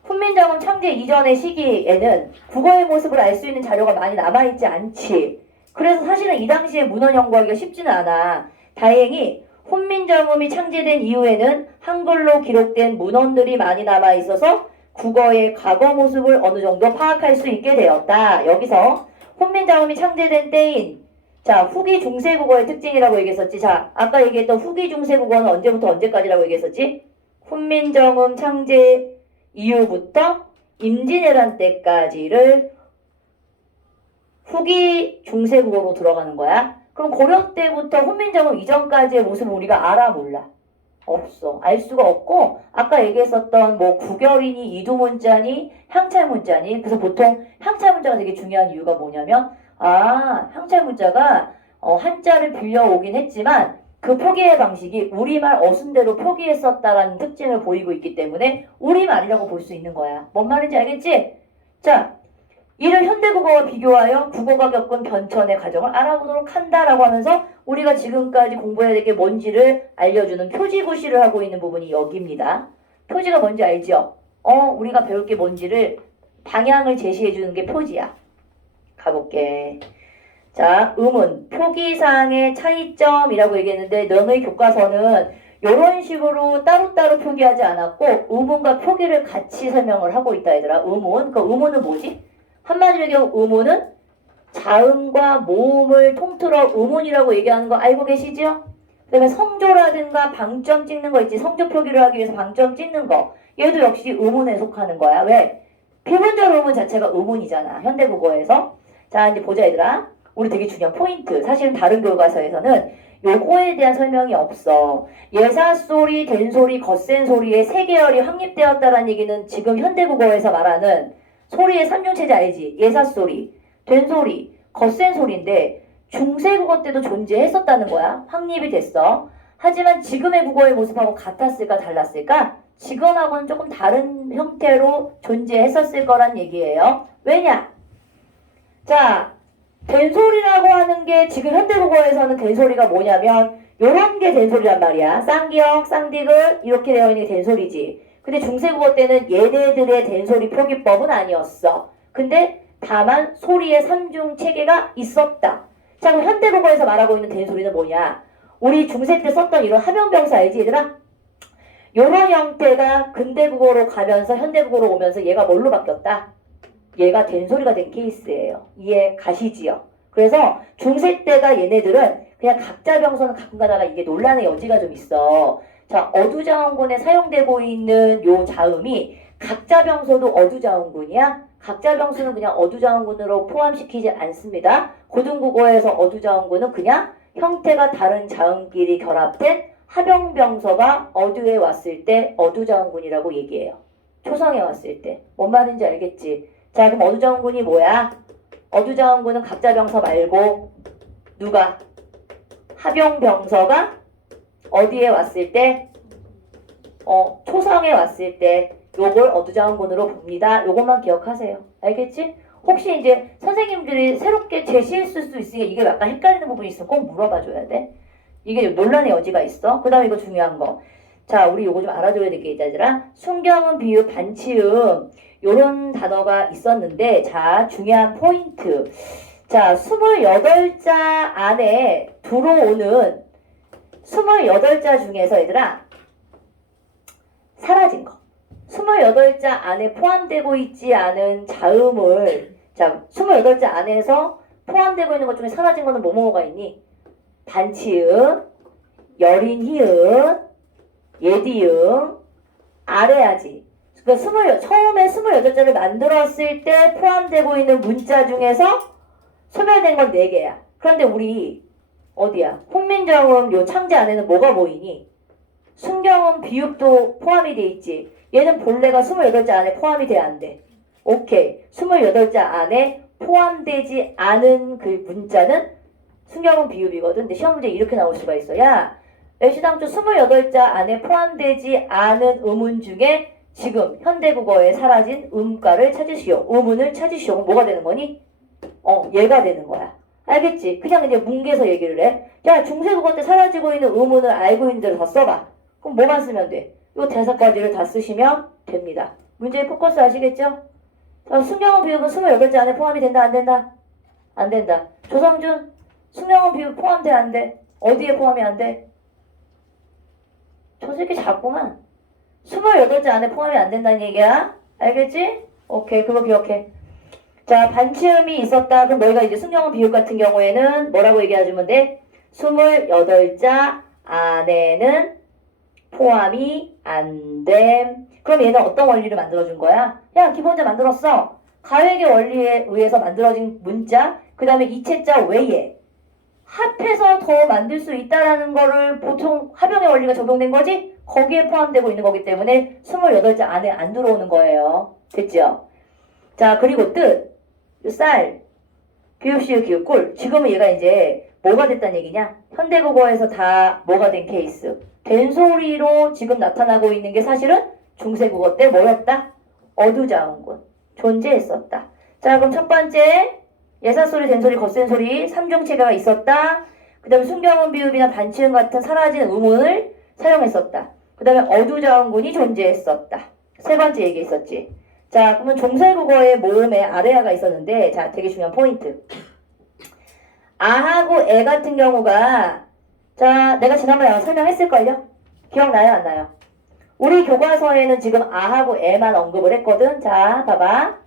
훈민정음 창제 이전의 시기에는 국어의 모습을 알 수 있는 자료가 많이 남아있지 않지. 그래서 사실은 이 당시에 문헌 연구하기가 쉽지는 않아. 다행히 훈민정음이 창제된 이후에는 한글로 기록된 문헌들이 많이 남아있어서 국어의 과거 모습을 어느 정도 파악할 수 있게 되었다. 여기서 훈민정음이 창제된 때인 자 후기 중세국어의 특징이라고 얘기했었지. 자 아까 얘기했던 후기 중세국어는 언제부터 언제까지라고 얘기했었지? 훈민정음 창제 이후부터 임진왜란 때까지를 후기 중세국어로 들어가는 거야. 그럼 고려 때부터 훈민정음 이전까지의 모습을 우리가 알아 몰라? 없어. 알 수가 없고 아까 얘기했었던 뭐 구결이니 이두문자니 향찰문자니 그래서 보통 향찰문자가 되게 중요한 이유가 뭐냐면 향찰문자가 한자를 빌려오긴 했지만 그 표기의 방식이 우리말 어순대로 표기했었다라는 특징을 보이고 있기 때문에 우리말이라고 볼 수 있는 거야. 뭔 말인지 알겠지? 자, 이를 현대국어와 비교하여 국어가 겪은 변천의 과정을 알아보도록 한다라고 하면서 우리가 지금까지 공부해야 될 게 뭔지를 알려주는 표지구시를 하고 있는 부분이 여기입니다. 표지가 뭔지 알죠? 우리가 배울 게 뭔지를 방향을 제시해주는 게 표지야. 가볼게. 자, 음은 표기상의 차이점이라고 얘기했는데 너의 교과서는 이런 식으로 따로따로 표기하지 않았고 음운과 표기를 같이 설명을 하고 있다 얘들아. 음운. 그 음운은 뭐지? 한마디로 얘기하면 음운은 자음과 모음을 통틀어 음운이라고 얘기하는 거 알고 계시죠? 그 다음에 성조라든가 방점 찍는 거 있지. 성조 표기를 하기 위해서 방점 찍는 거. 얘도 역시 음운에 속하는 거야. 왜? 비문절 음운 자체가 음운이잖아. 현대국어에서. 자 이제 보자 얘들아. 우리 되게 중요한 포인트. 사실은 다른 교과서에서는 요거에 대한 설명이 없어. 예사소리, 된소리, 겉센소리의 세 계열이 확립되었다는 얘기는 지금 현대국어에서 말하는 소리의 삼중체제 알지? 예사소리, 된소리, 겉센소리인데 중세국어 때도 존재했었다는 거야. 확립이 됐어. 하지만 지금의 국어의 모습하고 같았을까 달랐을까? 지금하고는 조금 다른 형태로 존재했었을 거란 얘기예요. 왜냐? 자, 된소리라고 하는 게 지금 현대국어에서는 된소리가 뭐냐면 요런 게 된소리란 말이야. 쌍기역, 쌍디귿 이렇게 되어 있는 게 된소리지. 근데 중세국어 때는 얘네들의 된소리 표기법은 아니었어. 근데 다만 소리의 삼중 체계가 있었다. 자 그럼 현대국어에서 말하고 있는 된소리는 뭐냐? 우리 중세 때 썼던 이런 하명병사 알지 얘들아? 요런 형태가 근대국어로 가면서 현대국어로 오면서 얘가 뭘로 바뀌었다? 얘가 된소리가 된 케이스예요. 이해 가시지요? 그래서 중세 때가 얘네들은 그냥 각자 병서는 가끔 가다가 이게 논란의 여지가 좀 있어. 자, 어두자원군에 사용되고 있는 요 자음이 각자 병서도 어두자원군이야? 각자 병서는 그냥 어두자원군으로 포함시키지 않습니다. 고등국어에서 어두자원군은 그냥 형태가 다른 자음끼리 결합된 합영병서가 어두에 왔을 때 어두자원군이라고 얘기해요. 초성에 왔을 때. 뭔 말인지 알겠지? 자, 그럼 어두자원군이 뭐야? 어두자원군은 각자 병서 말고 누가? 합영병서가 어디에 왔을 때? 초성에 왔을 때 요걸 어두자원군으로 봅니다. 요것만 기억하세요. 알겠지? 혹시 이제 선생님들이 새롭게 제시했을 수 있으니까 이게 약간 헷갈리는 부분이 있으면 꼭 물어봐줘야 돼. 이게 논란의 여지가 있어. 그 다음에 이거 중요한 거. 자, 우리 요거 좀 알아줘야 될 게 있다, 얘들아. 순경음, 비읍, 반치음 요런 단어가 있었는데 자, 중요한 포인트. 자, 28자 안에 들어오는 28자 중에서 얘들아 사라진 거. 28자 안에 포함되고 있지 않은 자음을 자, 28자 안에서 포함되고 있는 것 중에 사라진 거는 뭐뭐가 있니? 반치음, 여린 히읗, 예디음, 아래아지. 그러니까 처음에 28자를 만들었을 때 포함되고 있는 문자 중에서 소멸된 건 4개야. 그런데 우리 어디야? 훈민정음 요 창제 안에는 뭐가 보이니? 순경음 비읍도 포함이 돼 있지. 얘는 본래가 28자 안에 포함이 돼야 안 돼. 오케이. 28자 안에 포함되지 않은 그 문자는 순경은 비읍이거든. 근데 시험 문제 이렇게 나올 수가 있어. 야, 애시당초 28자 안에 포함되지 않은 음운 중에 지금 현대국어에 사라진 음가를 찾으시오. 음운을 찾으시오. 그럼 뭐가 되는 거니? 얘가 되는 거야. 알겠지? 그냥 이제 뭉개서 얘기를 해. 야, 중세국어 때 사라지고 있는 음운을 알고 있는 대로 다 써봐. 그럼 뭐만 쓰면 돼? 이 대사까지를 다 쓰시면 됩니다. 문제의 포커스 아시겠죠? 자, 순경은 비읍은 28자 안에 포함이 된다, 안 된다? 안 된다. 조성준, 순경은 비읍 포함돼, 안 돼? 어디에 포함이 안 돼? 저 새끼 작구만. 28자 안에 포함이 안 된다는 얘기야. 알겠지? 오케이, 그거 기억해. 자, 반치음이 있었다. 그럼 너희가 이제 순경은 비읍 같은 경우에는 뭐라고 얘기해주면 돼? 28자 안에는 포함이 안 됨. 그럼 얘는 어떤 원리를 만들어준 거야? 야, 기본자 만들었어. 가획의 원리에 의해서 만들어진 문자, 그 다음에 이체자 외에 합해서 더 만들 수 있다라는 거를 보통 합영의 원리가 적용된 거지? 거기에 포함되고 있는 거기 때문에 28자 안에 안 들어오는 거예요. 됐죠? 자, 그리고 뜻, 쌀, 비읍시읒 기읍꿀. 지금은 얘가 이제 뭐가 됐다는 얘기냐? 현대국어에서 다 뭐가 된 케이스. 된소리로 지금 나타나고 있는 게 사실은 중세국어 때 뭐였다? 어두자운군. 존재했었다. 자, 그럼 첫 번째 예사소리, 된소리, 겉센소리, 삼중체계가 있었다. 그 다음에 순경은 비읍이나 반치음 같은 사라진 음운을 사용했었다. 그 다음에 어두자운군이 존재했었다. 세 번째 얘기했었지. 자, 그러면 중세국어의 모음에 아래아가 있었는데, 자, 되게 중요한 포인트. 아하고 애 같은 경우가, 자, 내가 지난번에 설명했을걸요? 기억나요, 안 나요? 우리 교과서에는 지금 아하고 애만 언급을 했거든. 자, 봐봐.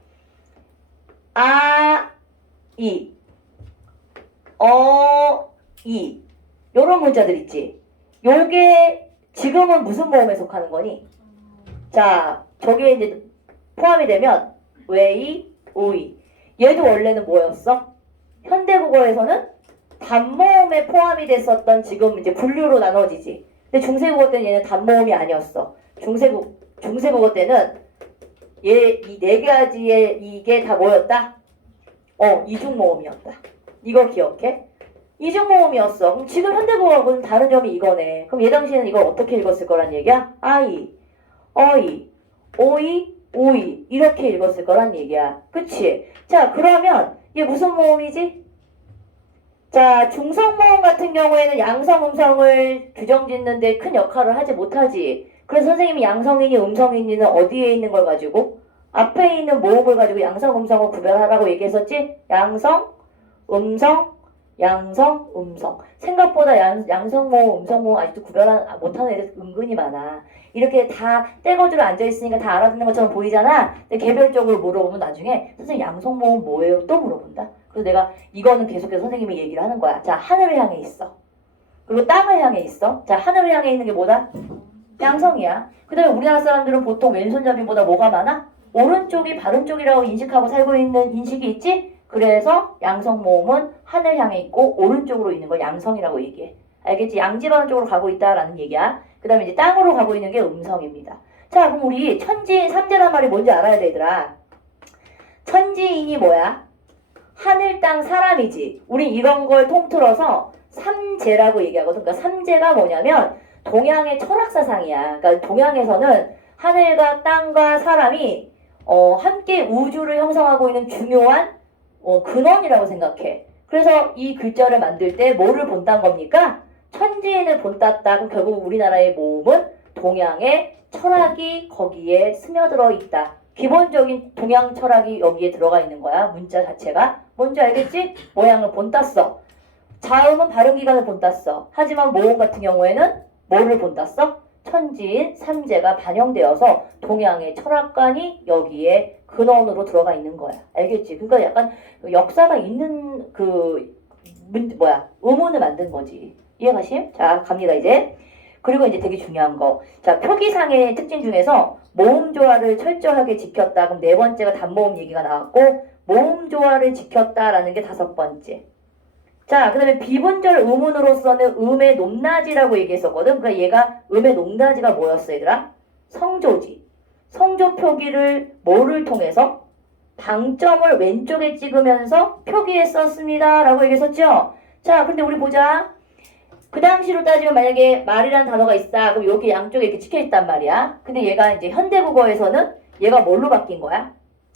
아, 이, 이. 요런 문자들 있지. 요게 지금은 무슨 모음에 속하는 거니? 자, 저게 이제 포함이 되면 웨이, 오이. 얘도 원래는 뭐였어? 현대국어에서는 단모음에 포함이 됐었던 지금 이제 분류로 나눠지지. 근데 중세국어 때는 얘는 단모음이 아니었어. 중세국어 때는 이 네 가지의 이게 다 뭐였다? 이중모음이었다. 이걸 기억해? 이중모음이었어. 그럼 지금 현대국어하고는 다른 점이 이거네. 그럼 얘 당시에는 이걸 어떻게 읽었을 거란 얘기야? 아이, 어이, 오이, 오이 이렇게 읽었을 거란 얘기야. 그치? 자, 그러면 얘 무슨 모음이지? 자, 중성모음 같은 경우에는 양성, 음성을 규정짓는데 큰 역할을 하지 못하지. 그래서 선생님이 양성이니 음성이니는 어디에 있는 걸 가지고? 앞에 있는 모음을 가지고 양성, 음성을 구별하라고 얘기했었지? 양성, 음성, 양성, 음성. 생각보다 양성 모음, 음성 모음 아직도 구별 못하는 애들 은근히 많아. 이렇게 다 떼거지로 앉아있으니까 다 알아듣는 것처럼 보이잖아. 근데 개별적으로 물어보면 나중에 선생님 양성 모음 뭐예요? 또 물어본다. 그래서 내가 이거는 계속해서 선생님이 얘기를 하는 거야. 자, 하늘을 향해 있어. 그리고 땅을 향해 있어. 자, 하늘을 향해 있는 게 뭐다? 양성이야. 그 다음에 우리나라 사람들은 보통 왼손잡이보다 뭐가 많아? 오른쪽이 바른 쪽이라고 인식하고 살고 있는 인식이 있지? 그래서 양성 모음은 하늘 향해 있고 오른쪽으로 있는 걸 양성이라고 얘기해. 알겠지? 양지바른 쪽으로 가고 있다라는 얘기야. 그 다음에 이제 땅으로 가고 있는 게 음성입니다. 자, 그럼 우리 천지인 삼재란 말이 뭔지 알아야 돼, 얘들아. 천지인이 뭐야? 하늘, 땅, 사람이지. 우리 이런 걸 통틀어서 삼재라고 얘기하거든. 그러니까 삼재가 뭐냐면 동양의 철학사상이야. 그러니까 동양에서는 하늘과 땅과 사람이 함께 우주를 형성하고 있는 중요한 근원이라고 생각해. 그래서 이 글자를 만들 때 뭐를 본딴 겁니까? 천지인을 본땄다. 그럼 결국 우리나라의 모음은 동양의 철학이 거기에 스며들어 있다. 기본적인 동양 철학이 여기에 들어가 있는 거야. 문자 자체가. 뭔지 알겠지? 모양을 본땄어. 자음은 발음기관을 본땄어. 하지만 모음 같은 경우에는 뭐를 본땄어? 천지인 삼재가 반영되어서 동양의 철학관이 여기에 근원으로 들어가 있는 거야. 알겠지? 그러니까 약간 역사가 있는 음운을 만든 거지. 이해가심? 자, 갑니다, 이제. 그리고 이제 되게 중요한 거. 자, 표기상의 특징 중에서 모음 조화를 철저하게 지켰다. 그럼 네 번째가 단모음 얘기가 나왔고, 모음 조화를 지켰다라는 게 다섯 번째. 자, 그 다음에 비분절 음운으로서는 음의 높낮이라고 얘기했었거든. 그러니까 얘가 음의 높낮이가 뭐였어, 얘들아? 성조지. 성조 표기를 뭐를 통해서? 방점을 왼쪽에 찍으면서 표기에 썼습니다. 라고 얘기했었죠? 자, 근데 우리 보자. 그 당시로 따지면 만약에 말이라는 단어가 있다. 그럼 여기 양쪽에 이렇게 찍혀 있단 말이야. 근데 얘가 이제 현대국어에서는 얘가 뭘로 바뀐 거야?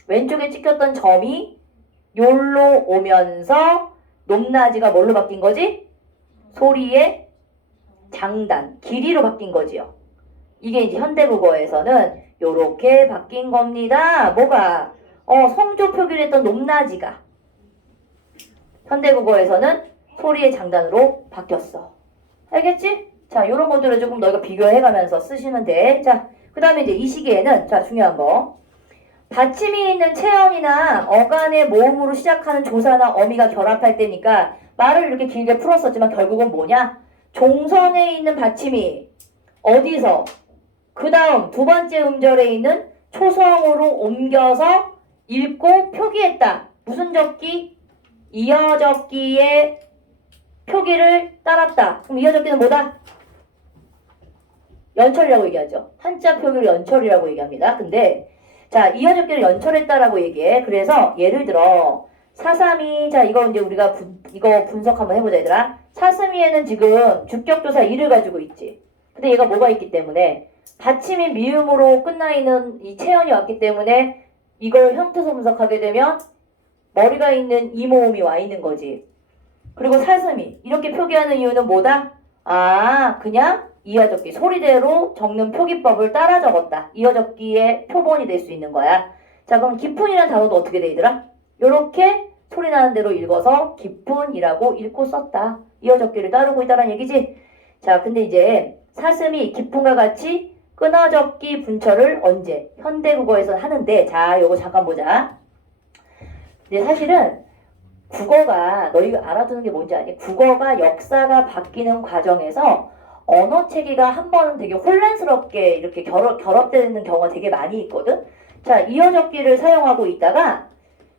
왼쪽에 찍혔던 점이 요로 오면서 높낮이가 뭘로 바뀐 거지? 소리의 장단, 길이로 바뀐 거지요. 이게 이제 현대국어에서는 요렇게 바뀐 겁니다. 뭐가? 성조 표기를 했던 높낮이가 현대국어에서는 소리의 장단으로 바뀌었어. 알겠지? 자, 요런 것들을 조금 너희가 비교해가면서 쓰시면 돼. 자, 그 다음에 이제 이 시기에는, 자, 중요한 거. 받침이 있는 체언이나 어간의 모음으로 시작하는 조사나 어미가 결합할 때니까 말을 이렇게 길게 풀었었지만 결국은 뭐냐? 종선에 있는 받침이 어디서? 그 다음 두 번째 음절에 있는 초성으로 옮겨서 읽고 표기했다. 무슨 적기? 이어적기의 표기를 따랐다. 그럼 이어적기는 뭐다? 연철이라고 얘기하죠. 한자 표기를 연철이라고 얘기합니다. 근데 자, 이어적기를 연철했다라고 얘기해. 그래서 예를 들어 사삼이, 자, 이거 이제 우리가 이거 분석 한번 해보자, 얘들아. 사삼이에는 지금 주격조사 이를 가지고 있지. 근데 얘가 뭐가 있기 때문에 받침이 미음으로 끝나 있는 이 체언이 왔기 때문에 이걸 형태소 분석하게 되면 머리가 있는 이 모음이 와 있는 거지. 그리고 사슴이 이렇게 표기하는 이유는 뭐다? 아, 그냥 이어적기 소리대로 적는 표기법을 따라 적었다. 이어적기의 표본이 될 수 있는 거야. 자, 그럼 기푼이라는 단어도 어떻게 돼 있더라? 요렇게 소리 나는 대로 읽어서 기푼이라고 읽고 썼다. 이어적기를 따르고 있다는 얘기지. 자, 근데 이제 사슴이 기푼과 같이 끊어적기 분철을 언제? 현대국어에서 하는데, 자, 요거 잠깐 보자. 근데 사실은 국어가 너희가 알아두는 게 뭔지 아니? 국어가 역사가 바뀌는 과정에서 언어 체계가 한 번은 되게 혼란스럽게 이렇게 결합되는 경우가 되게 많이 있거든. 자, 이어적기를 사용하고 있다가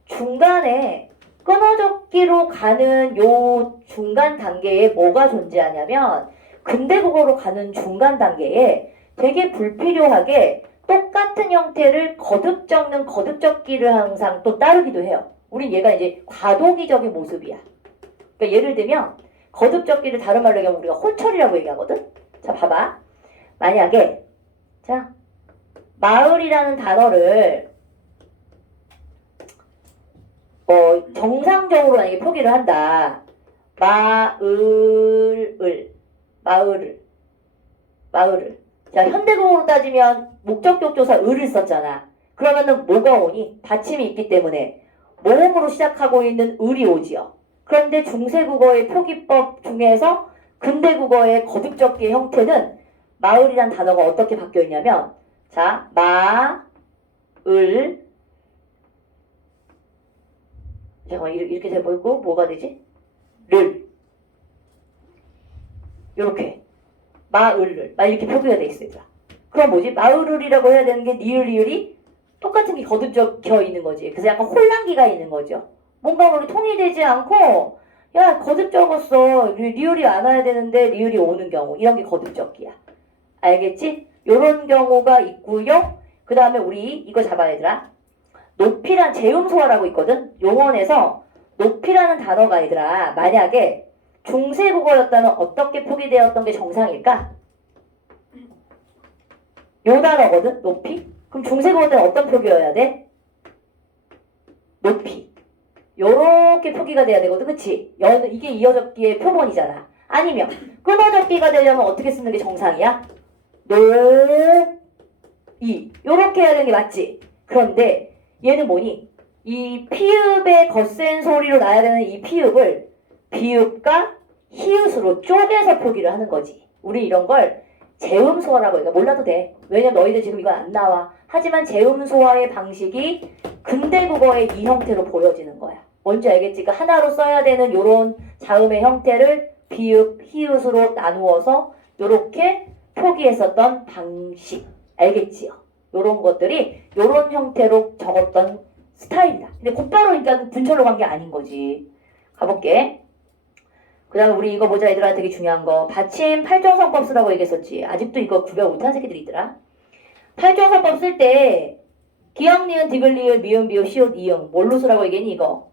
중간에 끊어적기로 가는 요 중간 단계에 뭐가 존재하냐면 근대국어로 가는 중간 단계에 되게 불필요하게 똑같은 형태를 거듭 적는 거듭적기를 항상 또 따르기도 해요. 우린 얘가 이제 과도기적인 모습이야. 그러니까 예를 들면 거듭적기를 다른 말로 얘기하면 우리가 혼철이라고 얘기하거든. 자, 봐봐. 만약에 자, 마을이라는 단어를 정상적으로 만약에 표기를 한다. 마을을. 자, 현대국어로 따지면 목적격조사 을을 썼잖아. 그러면은 뭐가 오니? 받침이 있기 때문에 모음으로 시작하고 있는 을이 오지요. 그런데 중세국어의 표기법 중에서 근대국어의 거듭적기의 형태는 마을이란 단어가 어떻게 바뀌어 있냐면 자, 마을 잠깐만 이렇게 돼 보이고 뭐가 되지? 를 요렇게 마을을 막 이렇게 표기가 돼 있어요. 그럼 뭐지? 마을을이라고 해야 되는 게 니을이 똑같은 게 거듭적혀 있는 거지. 그래서 약간 혼란기가 있는 거죠. 뭔가 우리 통일되지 않고 야 거듭 적었어. 리을이 안 와야 되는데 리을이 오는 경우 이런 게 거듭적기야. 알겠지? 요런 경우가 있고요. 그 다음에 우리 이거 잡아야 얘들아. 높이란 재음소화라고 있거든. 용언에서 높이라는 단어가 얘들아 만약에 중세국어였다면 어떻게 표기되었던 게 정상일까? 요 단어거든. 높이. 그럼 중세국어 때는 어떤 표기여야 돼? 높이. 요렇게 표기가 돼야 되거든. 그치? 이게 이어적기의 표본이잖아. 아니면 끊어적기가 되려면 어떻게 쓰는 게 정상이야? 이 요렇게 해야 되는 게 맞지? 그런데 얘는 뭐니? 이 피읍의 거센 소리로 나야 되는 이 피읍을 비읍과 히읗으로 쪼개서 표기를 하는 거지. 우리 이런 걸 재음소화라고 해요. 몰라도 돼. 왜냐면 너희들 지금 이거 안 나와. 하지만 재음소화의 방식이 근대국어의 이 형태로 보여지는 거야. 뭔지 알겠지? 그러니까 하나로 써야 되는 요런 자음의 형태를 비읍, 히읗으로 나누어서 요렇게 표기했었던 방식. 알겠지요? 요런 것들이 요런 형태로 적었던 스타일이다. 근데 곧바로 그러니까 분철로 간 게 아닌 거지. 가볼게. 그 다음에 우리 이거 보자. 얘들아 되게 중요한 거. 받침 8정성법 쓰라고 얘기했었지. 아직도 이거 구별 못한 새끼들이 있더라. 8정성법 쓸 때 기역, 니은, 디귿, 리을, 미음, 비읍, 시옷, 이응. 뭘로 쓰라고 얘기했니 이거?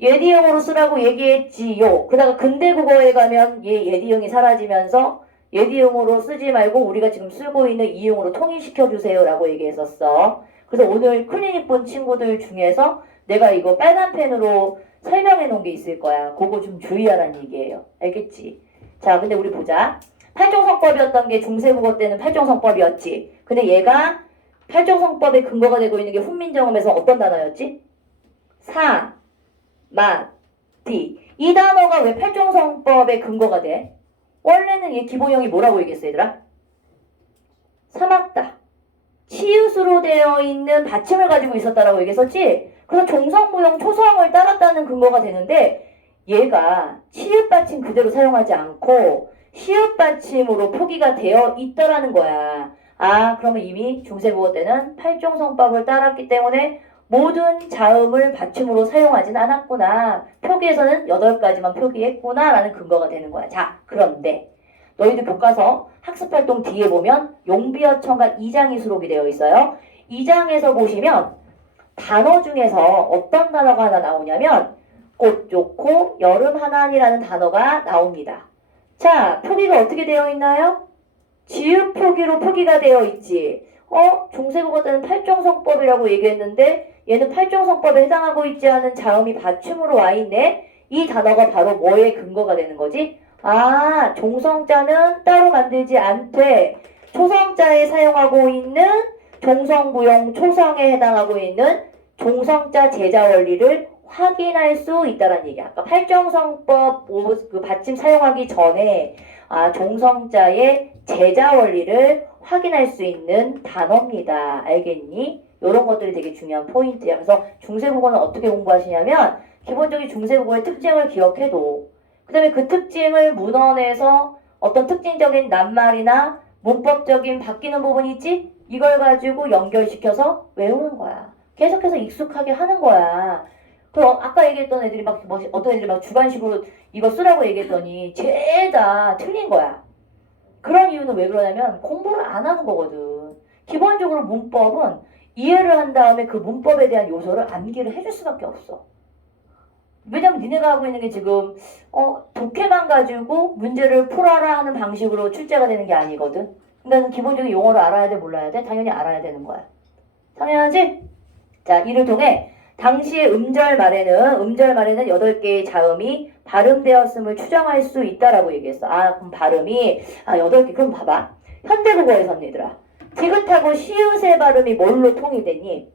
예디형으로 쓰라고 얘기했지요. 그다가 근대국어에 가면 예디형이 사라지면서 예디형으로 쓰지 말고 우리가 지금 쓰고 있는 이형으로 통일시켜주세요 라고 얘기했었어. 그래서 오늘 클리닉 본 친구들 중에서 내가 이거 빨간 펜으로 설명해 놓은 게 있을 거야. 그거 좀 주의하라는 얘기예요. 알겠지? 자, 근데 우리 보자. 팔종성법이었던 게 중세국어 때는 팔종성법이었지. 근데 얘가 팔종성법의 근거가 되고 있는 게 훈민정음에서 어떤 단어였지? 사, 마, 디. 이 단어가 왜 팔종성법의 근거가 돼? 원래는 얘 기본형이 뭐라고 얘기했어 얘들아? 사막다. 치읓으로 되어 있는 받침을 가지고 있었다라고 얘기했었지? 그래서 종성무형 초성을 따랐다는 근거가 되는데 얘가 치읓 받침 그대로 사용하지 않고 시읒 받침으로 표기가 되어 있더라는 거야. 아, 그러면 이미 중세국어 때는 팔종성법을 따랐기 때문에 모든 자음을 받침으로 사용하진 않았구나. 표기에서는 8가지만 표기했구나 라는 근거가 되는 거야. 자, 그런데 너희들 교과서 학습활동 뒤에 보면 용비어천가 2장이 수록이 되어 있어요. 2장에서 보시면 단어 중에서 어떤 단어가 하나 나오냐면 꽃 좋고 여름 하나니라는 단어가 나옵니다. 자, 표기가 어떻게 되어 있나요? 지읒 표기로 표기가 되어 있지. 중세국어 때는 팔종성법이라고 얘기했는데 얘는 팔종성법에 해당하고 있지 않은 자음이 받침으로 와 있네. 이 단어가 바로 뭐의 근거가 되는 거지? 아, 종성자는 따로 만들지 않되 초성자에 사용하고 있는 종성무용 초성에 해당하고 있는 종성자 제자 원리를 확인할 수 있다는 얘기야. 아까 팔종성법 그 받침 사용하기 전에 종성자의 제자 원리를 확인할 수 있는 단어입니다. 알겠니? 이런 것들이 되게 중요한 포인트야. 그래서 중세국어는 어떻게 공부하시냐면 기본적인 중세국어의 특징을 기억해도 그 다음에 그 특징을 문헌에서 어떤 특징적인 낱말이나 문법적인 바뀌는 부분이 있지? 이걸 가지고 연결시켜서 외우는 거야. 계속해서 익숙하게 하는 거야. 그럼 아까 얘기했던 애들이 어떤 애들이 막 주관식으로 이거 쓰라고 얘기했더니 죄다 틀린 거야. 그런 이유는 왜 그러냐면 공부를 안 하는 거거든. 기본적으로 문법은 이해를 한 다음에 그 문법에 대한 요소를 암기를 해줄 수밖에 없어. 왜냐면 니네가 하고 있는 게 지금 독해만 가지고 문제를 풀어라 하는 방식으로 출제가 되는 게 아니거든. 그러니까 기본적인 용어를 알아야 돼, 몰라야 돼? 당연히 알아야 되는 거야. 당연하지? 자, 이를 통해 당시의 음절 말에는 8개의 자음이 발음되었음을 추정할 수 있다라고 얘기했어. 그럼 발음이 8개. 그럼 봐봐. 현대국어에서는 얘들아. 디귿하고 시읒의 발음이 뭘로 통일되니?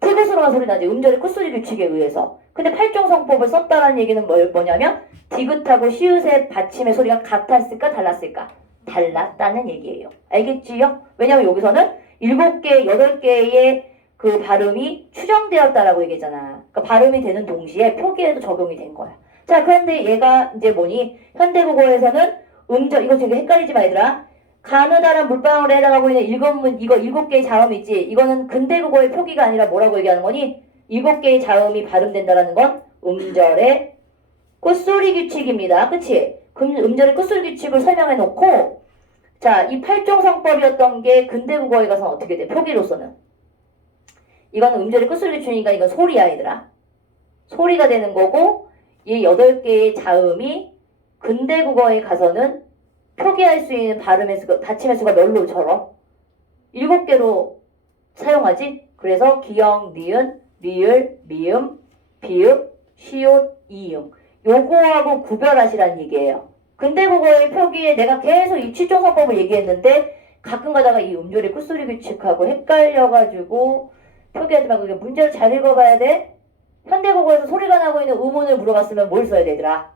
디귿으로 한 소리 나지. 음절의 끝소리 규칙에 의해서. 근데 팔종성법을 썼다는 얘기는 뭐냐면 디귿하고 시읒의 받침의 소리가 같았을까 달랐을까? 달랐다는 얘기예요. 알겠지요? 왜냐면 여기서는 7개, 8개의 그 발음이 추정되었다라고 얘기했잖아. 그러니까 발음이 되는 동시에 표기에도 적용이 된 거야. 자, 그런데 얘가 이제 뭐니? 현대국어에서는 음절, 이거 되게 헷갈리지 마, 얘들아. 가느다란 물방울에 해당하고 있는 이거 7개의 자음이 있지. 이거는 근대국어의 표기가 아니라 뭐라고 얘기하는 거니? 7개의 자음이 발음된다라는 건 음절의 끝소리 규칙입니다. 그치? 음절의 끝소리 규칙을 설명해 놓고, 자, 이 팔종성법이었던 게 근대국어에 가서는 어떻게 돼? 표기로서는. 이거는 음절의 끝소리 규칙이니까 이건 소리야, 얘들아. 소리가 되는 거고, 이 8개의 자음이 근대국어에 가서는 표기할 수 있는 발음의 수가, 받침의 수가 몇로처럼 7개로 사용하지? 그래서 기역, 니은, 리을, 미음, 비읍, 시옷, 이응. 요거하고 구별하시라는 얘기예요. 근대국어의 표기에 내가 계속 이 취종성법을 얘기했는데 가끔 가다가 이 음절의 끝소리 규칙하고 헷갈려가지고 표기하지 말고 이게 문제를 잘 읽어봐야 돼. 현대국어에서 소리가 나고 있는 의문을 물어봤으면 뭘 써야 되더라?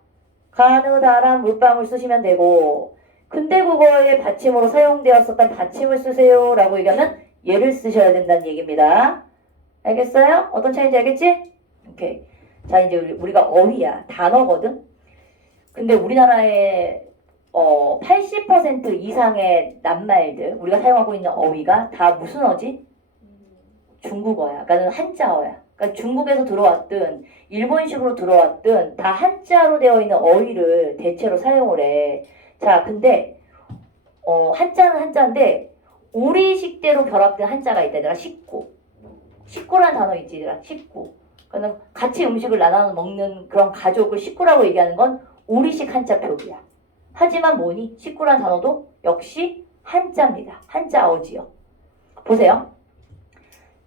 가느다란 물방울 쓰시면 되고 근대국어의 받침으로 사용되었었던 받침을 쓰세요 라고 얘기하면 얘를 쓰셔야 된다는 얘기입니다. 알겠어요? 어떤 차이인지 알겠지? 오케이. 자, 이제 우리가 어휘야. 단어거든? 근데 우리나라의 80% 이상의 낱말들, 우리가 사용하고 있는 어휘가 다 무슨 어지? 중국어야. 그러니까 한자어야. 그러니까 중국에서 들어왔든 일본식으로 들어왔든 다 한자로 되어 있는 어휘를 대체로 사용을 해. 자, 근데 한자는 한자인데 우리 식대로 결합된 한자가 있다. 내가 식구. 식구라는 단어 있지, 얘들아. 식구. 그러니까 같이 음식을 나눠 먹는 그런 가족을 식구라고 얘기하는 건 우리식 한자 표기야. 하지만 뭐니? 식구라는 단어도 역시 한자입니다. 한자 어지요. 보세요.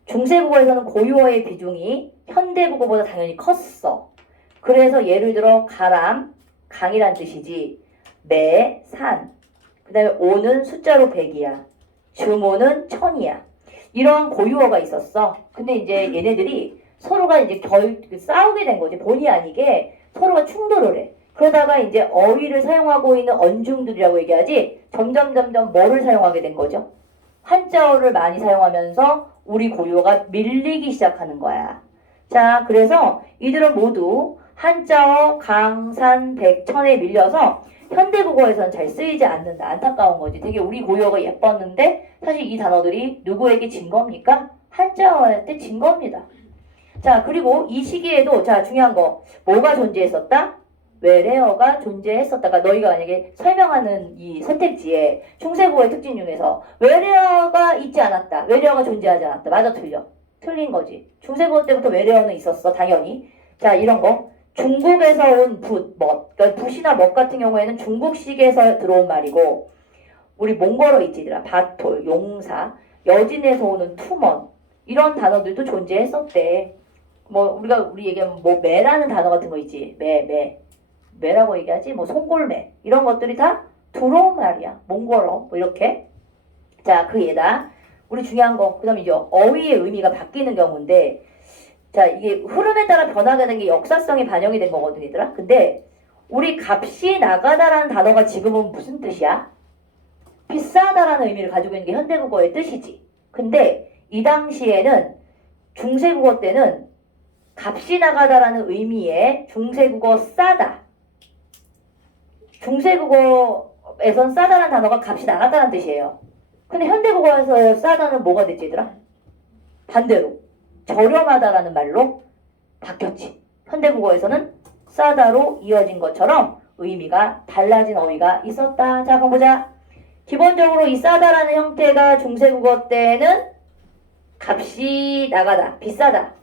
중세국어에서는 고유어의 비중이 현대국어보다 당연히 컸어. 그래서 예를 들어 가람, 강이란 뜻이지. 매, 산. 그 다음에 오는 숫자로 100이야. 주모는 1000이야. 이런 고유어가 있었어. 근데 이제 얘네들이 서로가 이제 싸우게 된 거지. 본의 아니게 서로가 충돌을 해. 그러다가 이제 어휘를 사용하고 있는 언중들이라고 얘기하지. 점점 뭐를 사용하게 된 거죠? 한자어를 많이 사용하면서 우리 고유어가 밀리기 시작하는 거야. 자, 그래서 이들은 모두 한자어 강, 산, 백, 천에 밀려서 현대국어에서는 잘 쓰이지 않는다. 안타까운 거지. 되게 우리 고유어가 예뻤는데 사실 이 단어들이 누구에게 진 겁니까? 한자어한테 진 겁니다. 자, 그리고 이 시기에도 자, 중요한 거 뭐가 존재했었다? 외래어가 존재했었다가 너희가 만약에 설명하는 이 선택지에 중세국어의 특징 중에서 외래어가 있지 않았다. 외래어가 존재하지 않았다. 맞아, 틀려. 틀린 거지. 중세국어 때부터 외래어는 있었어. 당연히. 자, 이런 거. 중국에서 온 붓, 멋. 그러니까 붓이나 멋 같은 경우에는 중국식에서 들어온 말이고 우리 몽골어 있지더라. 바톨, 용사, 여진에서 오는 투먼 이런 단어들도 존재했었대. 뭐 우리 얘기하면 뭐 매라는 단어 같은 거 있지. 매라고 얘기하지. 뭐 송골매 이런 것들이 다 들어온 말이야. 몽골어 뭐 이렇게. 자, 그 얘다. 우리 중요한 거. 그다음에 이제 어휘의 의미가 바뀌는 경우인데 자, 이게 흐름에 따라 변화가 된 게 역사성이 반영이 된 거거든, 얘들아. 근데 우리 값이 나가다라는 단어가 지금은 무슨 뜻이야? 비싸다라는 의미를 가지고 있는 게 현대국어의 뜻이지. 근데 이 당시에는 중세국어 때는 값이 나가다라는 의미의 중세국어 싸다. 중세국어에선 싸다라는 단어가 값이 나갔다는 뜻이에요. 근데 현대국어에서 싸다는 뭐가 됐지, 얘들아? 반대로 저렴하다라는 말로 바뀌었지. 현대국어에서는 싸다로 이어진 것처럼 의미가 달라진 어휘가 있었다. 자, 그럼 보자. 기본적으로 이 싸다라는 형태가 중세국어 때는 값이 나가다, 비싸다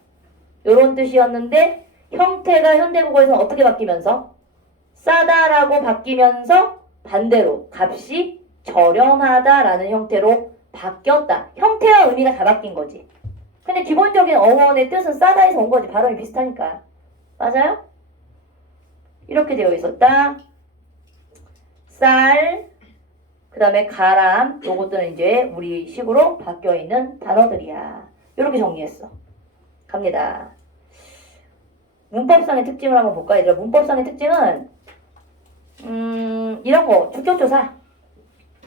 이런 뜻이었는데 형태가 현대국어에서는 어떻게 바뀌면서 싸다라고 바뀌면서 반대로 값이 저렴하다라는 형태로 바뀌었다. 형태와 의미가 다 바뀐 거지. 근데 기본적인 어원의 뜻은 싸다에서 온 거지. 발음이 비슷하니까. 맞아요? 이렇게 되어 있었다. 쌀, 그 다음에 가람, 요것들은 이제 우리 식으로 바뀌어 있는 단어들이야. 이렇게 정리했어. 갑니다. 문법상의 특징을 한번 볼까, 얘들아? 문법상의 특징은 이런 거, 주격조사,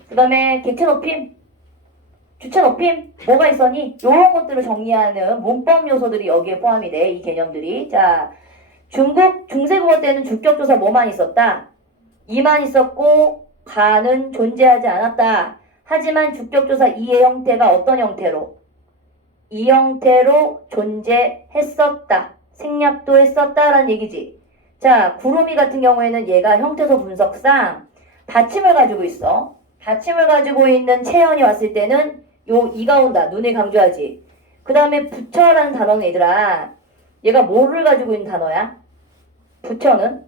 그 다음에 객체 높임, 주체 높임, 뭐가 있었니? 이런 것들을 정리하는 문법 요소들이 여기에 포함이 돼, 이 개념들이. 자, 중세국어 때는 주격조사 뭐만 있었다? 이만 있었고 가는 존재하지 않았다. 하지만 주격조사 이의 형태가 어떤 형태로? 이 형태로 존재했었다. 생략도 했었다라는 얘기지. 자, 구름이 같은 경우에는 얘가 형태소 분석상 받침을 가지고 있어. 받침을 가지고 있는 체언이 왔을 때는 요 이가 온다. 눈에 강조하지. 그 다음에 부처라는 단어는 얘들아, 얘가 뭐를 가지고 있는 단어야? 부처는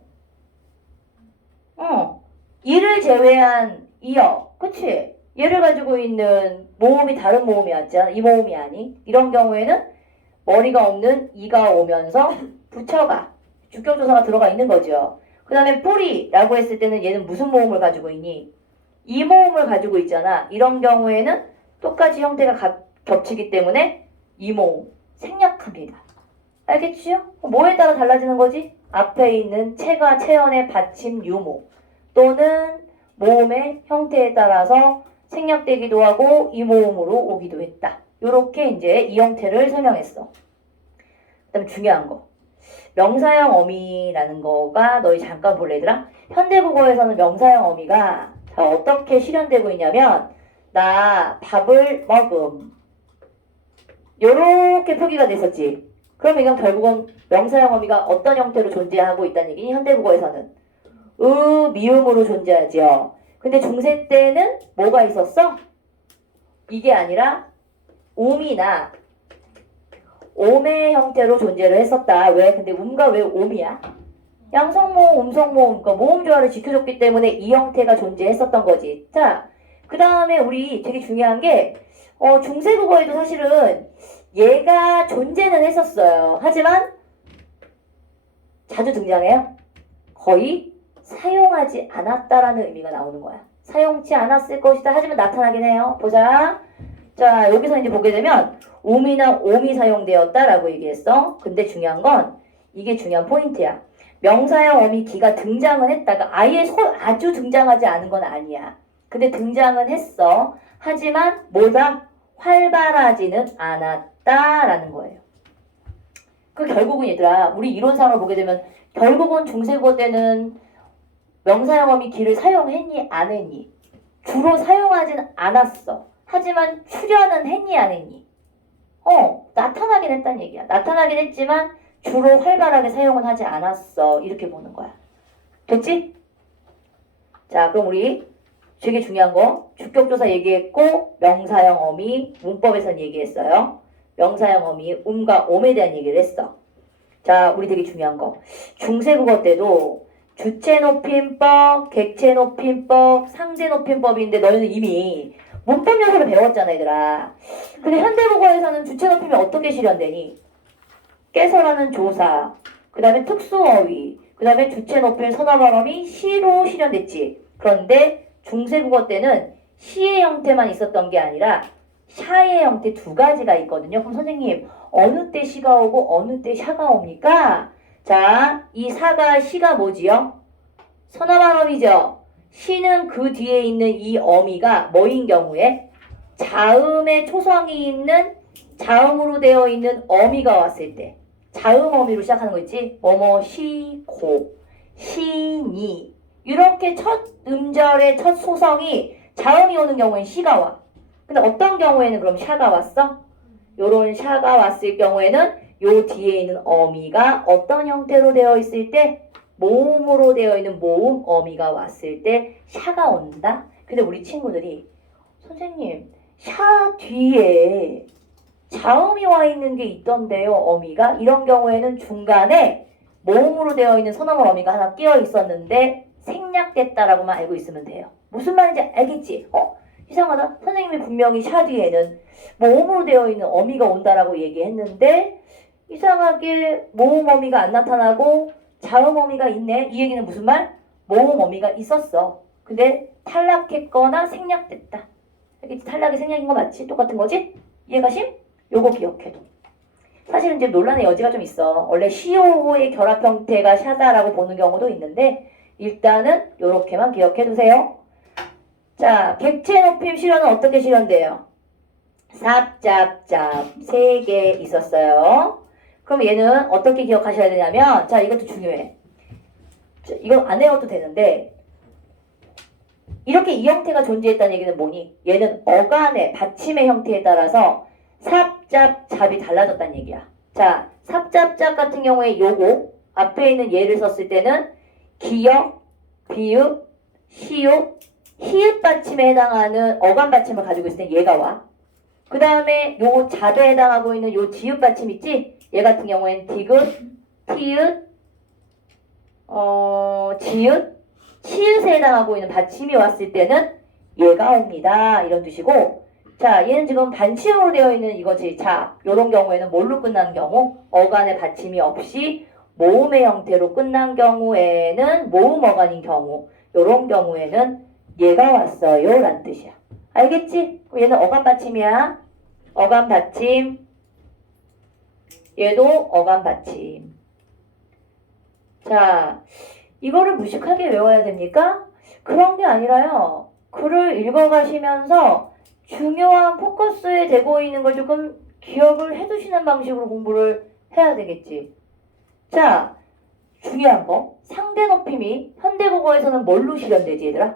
이를 제외한 이어, 그치? 얘를 가지고 있는 모음이 다른 모음이 왔잖아. 이 모음이 아니. 이런 경우에는 머리가 없는 이가 오면서 부처가 주격조사가 들어가 있는 거죠. 그 다음에 뿌리라고 했을 때는 얘는 무슨 모음을 가지고 있니? 이 모음을 가지고 있잖아. 이런 경우에는 똑같이 형태가 겹치기 때문에 이 모음 생략합니다. 알겠지요? 뭐에 따라 달라지는 거지? 앞에 있는 체가 체언의 받침 유모 또는 모음의 형태에 따라서 생략되기도 하고 이 모음으로 오기도 했다. 요렇게 이제 이 형태를 설명했어. 그 다음에 중요한 거. 명사형 어미라는 거가 너희 잠깐 볼래 얘들아? 현대국어에서는 명사형 어미가 자, 어떻게 실현되고 있냐면 나 밥을 먹음 요렇게 표기가 됐었지. 그럼 이건 결국은 명사형 어미가 어떤 형태로 존재하고 있다는 얘기니? 현대국어에서는 미음으로 존재하죠. 근데 중세 때는 뭐가 있었어? 이게 아니라 음이나 옴의 형태로 존재를 했었다. 왜? 근데 음과 왜 옴이야? 양성모음, 음성모음, 그러니까 모음 조화를 지켜줬기 때문에 이 형태가 존재했었던 거지. 자, 그 다음에 우리 되게 중요한 게 중세국어에도 사실은 얘가 존재는 했었어요. 하지만 자주 등장해요? 거의 사용하지 않았다라는 의미가 나오는 거야. 사용치 않았을 것이다. 하지만 나타나긴 해요. 보자. 자, 여기서 이제 보게 되면 옴이나 옴이 사용되었다라고 얘기했어. 근데 중요한 건 이게 중요한 포인트야. 명사형 어미 기가 등장은 했다가 아예 아주 등장하지 않은 건 아니야. 근데 등장은 했어. 하지만 뭐다? 활발하지는 않았다라는 거예요. 그 결국은 얘들아, 우리 이론상으로 보게 되면 결국은 중세국어 때는 명사형 어미 기를 사용했니 안 했니? 주로 사용하지는 않았어. 하지만 출연은 했니 안 했니? 나타나긴 했다는 얘기야. 나타나긴 했지만 주로 활발하게 사용은 하지 않았어. 이렇게 보는 거야. 됐지? 자, 그럼 우리 되게 중요한 거 주격조사 얘기했고 명사형 어미 문법에선 얘기했어요. 명사형 어미 음과 옴에 대한 얘기를 했어. 자, 우리 되게 중요한 거 중세국어 때도 주체 높임법, 객체 높임법, 상대 높임법인데 너희는 이미 문법 요소를 배웠잖아 얘들아. 근데 현대국어에서는 주체 높임이 어떻게 실현되니? 깨서라는 조사, 그 다음에 특수어휘, 그 다음에 주체 높임 선어발음이 시로 실현됐지. 그런데 중세국어 때는 시의 형태만 있었던 게 아니라 샤의 형태 두 가지가 있거든요. 그럼 선생님 어느 때 시가 오고 어느 때 샤가 옵니까? 자, 이 사가 시가 뭐지요? 선어발음이죠. 시는 그 뒤에 있는 이 어미가 뭐인 경우에 자음의 초성이 있는 자음으로 되어 있는 어미가 왔을 때 자음 어미로 시작하는 거 있지? 뭐뭐 시, 고, 시, 니 이렇게 첫 음절의 첫 소성이 자음이 오는 경우엔 시가 와. 근데 어떤 경우에는 그럼 샤가 왔어? 요런 샤가 왔을 경우에는 요 뒤에 있는 어미가 어떤 형태로 되어 있을 때 모음으로 되어 있는 모음 어미가 왔을 때 샤가 온다? 근데 우리 친구들이 선생님 샤 뒤에 자음이 와 있는 게 있던데요 어미가? 이런 경우에는 중간에 모음으로 되어 있는 선어물 어미가 하나 끼어 있었는데 생략됐다라고만 알고 있으면 돼요. 무슨 말인지 알겠지? 이상하다. 선생님이 분명히 샤 뒤에는 모음으로 되어 있는 어미가 온다라고 얘기했는데 이상하게 모음 어미가 안 나타나고 자음 어미가 있네. 이 얘기는 무슨 말? 모음 어미가 있었어. 근데 탈락했거나 생략됐다. 알겠지? 탈락이 생략인 거 맞지? 똑같은 거지? 이해가심? 요거 기억해도. 사실은 이제 논란의 여지가 좀 있어. 원래 시오의 결합 형태가 샤다라고 보는 경우도 있는데 일단은 요렇게만 기억해두세요. 자, 객체 높임 실현은 어떻게 실현돼요? 삽잡잡 3개 있었어요. 그럼 얘는 어떻게 기억하셔야 되냐면 자, 이것도 중요해. 이거 안 외워도 되는데 이렇게 이 형태가 존재했다는 얘기는 뭐니? 얘는 어간의 받침의 형태에 따라서 삽잡잡이 달라졌다는 얘기야. 자, 삽잡잡 같은 경우에 요거 앞에 있는 얘를 썼을 때는 기역, 비읍, 시읒, 히읗 받침에 해당하는 어간 받침을 가지고 있을 때 얘가 와. 그 다음에 요 잡에 해당하고 있는 요 지읒 받침 있지? 얘 같은 경우에는 디귿, 티읒, 지읒, 치읒에 해당하고 있는 받침이 왔을 때는 얘가 옵니다. 이런 뜻이고 자, 얘는 지금 반치음으로 되어 있는 이거지. 자, 요런 경우에는 뭘로 끝난 경우? 어간의 받침이 없이 모음의 형태로 끝난 경우에는 모음 어간인 경우 요런 경우에는 얘가 왔어요 라는 뜻이야. 알겠지? 얘는 어간 받침이야. 어간 받침. 얘도 어간 받침. 자, 이거를 무식하게 외워야 됩니까? 그런 게 아니라요. 글을 읽어가시면서 중요한 포커스에 되고 있는 걸 조금 기억을 해두시는 방식으로 공부를 해야 되겠지. 자, 중요한 거. 상대 높임이 현대국어에서는 뭘로 실현되지 얘들아?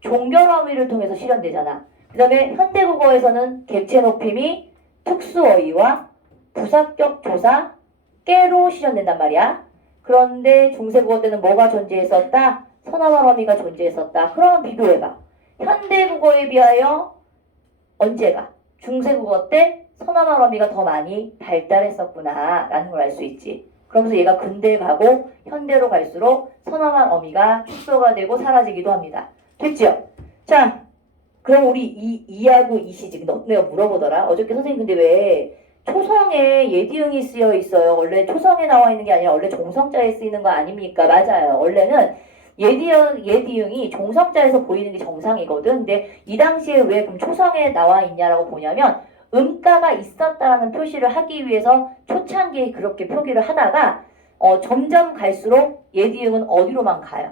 종결어휘를 통해서 실현되잖아. 그 다음에 현대국어에서는 객체 높임이 특수어휘와 부사격 조사, 깨로 실현된단 말이야. 그런데 중세국어 때는 뭐가 존재했었다? 선어말 어미가 존재했었다. 그러면 비교해봐. 현대국어에 비하여 언제가? 중세국어 때 선어말 어미가 더 많이 발달했었구나 라는 걸 알 수 있지. 그러면서 얘가 근대 가고 현대로 갈수록 선어말 어미가 축소가 되고 사라지기도 합니다. 됐죠? 자, 그럼 우리 이하고 이시지. 내가 물어보더라. 어저께 선생님 근데 왜 초성에 예디응이 쓰여 있어요? 원래 초성에 나와 있는 게 아니라 원래 종성자에 쓰이는 거 아닙니까? 맞아요. 원래는 예디응이 종성자에서 보이는 게 정상이거든. 근데 이 당시에 왜 그럼 초성에 나와 있냐라고 보냐면 음가가 있었다라는 표시를 하기 위해서 초창기에 그렇게 표기를 하다가 점점 갈수록 예디응은 어디로만 가요?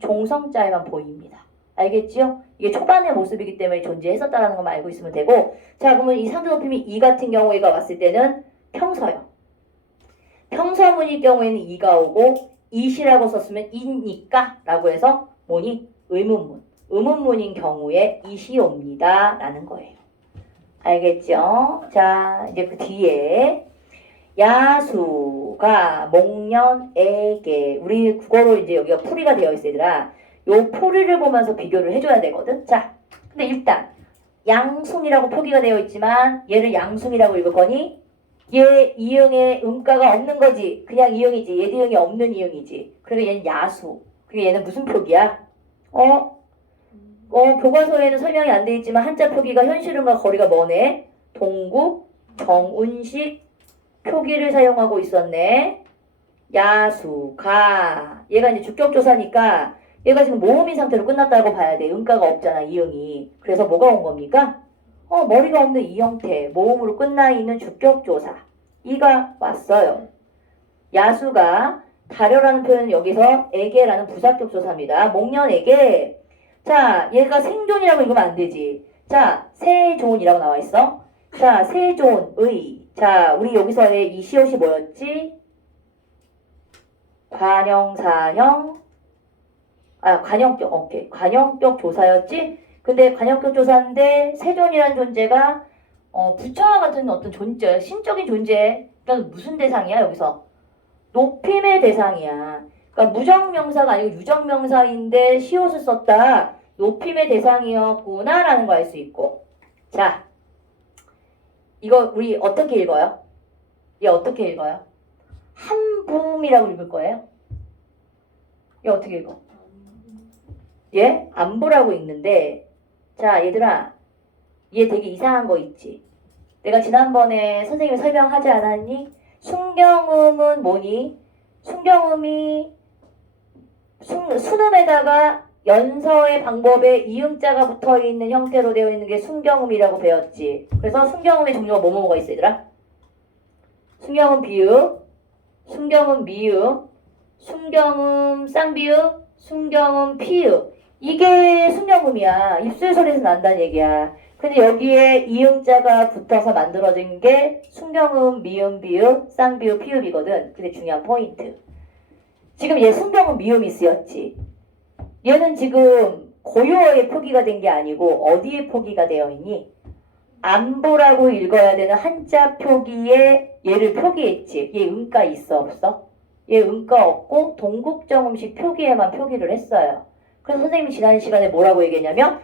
종성자에만 보입니다. 알겠지요? 이게 초반의 모습이기 때문에 존재했었다라는 것만 알고 있으면 되고, 자, 그러면 이 상대 높임이 이 같은 경우에가 왔을 때는 평서요. 평서문일 경우에는 이가 오고 이시라고 썼으면 이니까 라고 해서 뭐니? 의문문. 의문문인 경우에 이시 옵니다 라는 거예요. 알겠죠? 자, 이제 그 뒤에 야수가 목련에게 우리 국어로 이제 여기가 풀이가 되어 있어 얘들아. 요 풀이를 보면서 비교를 해줘야 되거든. 자, 근데 일단 양숭이라고 표기가 되어 있지만 얘를 양숭이라고 읽을 거니? 얘 이응에 음가가 없는 거지. 그냥 이응이지. 얘 이응이 없는 이응이지. 그리고 얘는 야수. 그리고 얘는 무슨 표기야? 교과서에는 설명이 안 돼 있지만 한자 표기가 현실음과 거리가 머네. 동국, 정운식 표기를 사용하고 있었네. 야수가 얘가 이제 주격조사니까 얘가 지금 모음인 상태로 끝났다고 봐야 돼. 음가가 없잖아, 이응이. 그래서 뭐가 온 겁니까? 머리가 없는 이 형태, 모음으로 끝나 있는 주격조사. 이가 왔어요. 야수가 다려라는 표현은 여기서 에게라는 부사격조사입니다. 목련에게. 자, 얘가 생존이라고 읽으면 안 되지. 자, 세존이라고 나와 있어. 자, 세존의. 자, 우리 여기서의 이 시옷이 뭐였지? 관형사형. 관형격, 오케이. 관형격 조사였지? 근데 관형격 조사인데 세존이라는 존재가 부처와 같은 어떤 존재, 신적인 존재. 그러니까 무슨 대상이야 여기서? 높임의 대상이야. 그러니까 무정명사가 아니고 유정명사인데 시옷을 썼다. 높임의 대상이었구나 라는 거 알 수 있고. 자, 이거 우리 어떻게 읽어요? 얘 어떻게 읽어요? 한붐이라고 읽을 거예요. 얘 어떻게 읽어? 얘 안부라고 읽는데, 자 얘들아, 얘 되게 이상한 거 있지? 내가 지난번에 선생님이 설명하지 않았니? 순경음은 뭐니? 순경음이 순음에다가 연서의 방법에 이음자가 붙어있는 형태로 되어 있는 게 순경음이라고 배웠지. 그래서 순경음의 종류가 뭐뭐가 있어 얘들아? 순경음 비읍, 순경음 미음, 순경음 쌍비읍, 순경음 피읍. 이게 순경음이야. 입술 소리에서 난다는 얘기야. 근데 여기에 이음자가 붙어서 만들어진 게 순경음, 미음, 비읍, 쌍비읍, 피읍이거든. 근데 중요한 포인트. 지금 얘 순경음, 미음이 쓰였지. 얘는 지금 고유어의 표기가 된 게 아니고 어디에 표기가 되어 있니? 안보라고 읽어야 되는 한자 표기에 얘를 표기했지. 얘 음가 있어 없어? 얘 음가 없고 동국정음식 표기에만 표기를 했어요. 그래서 선생님이 지난 시간에 뭐라고 얘기했냐면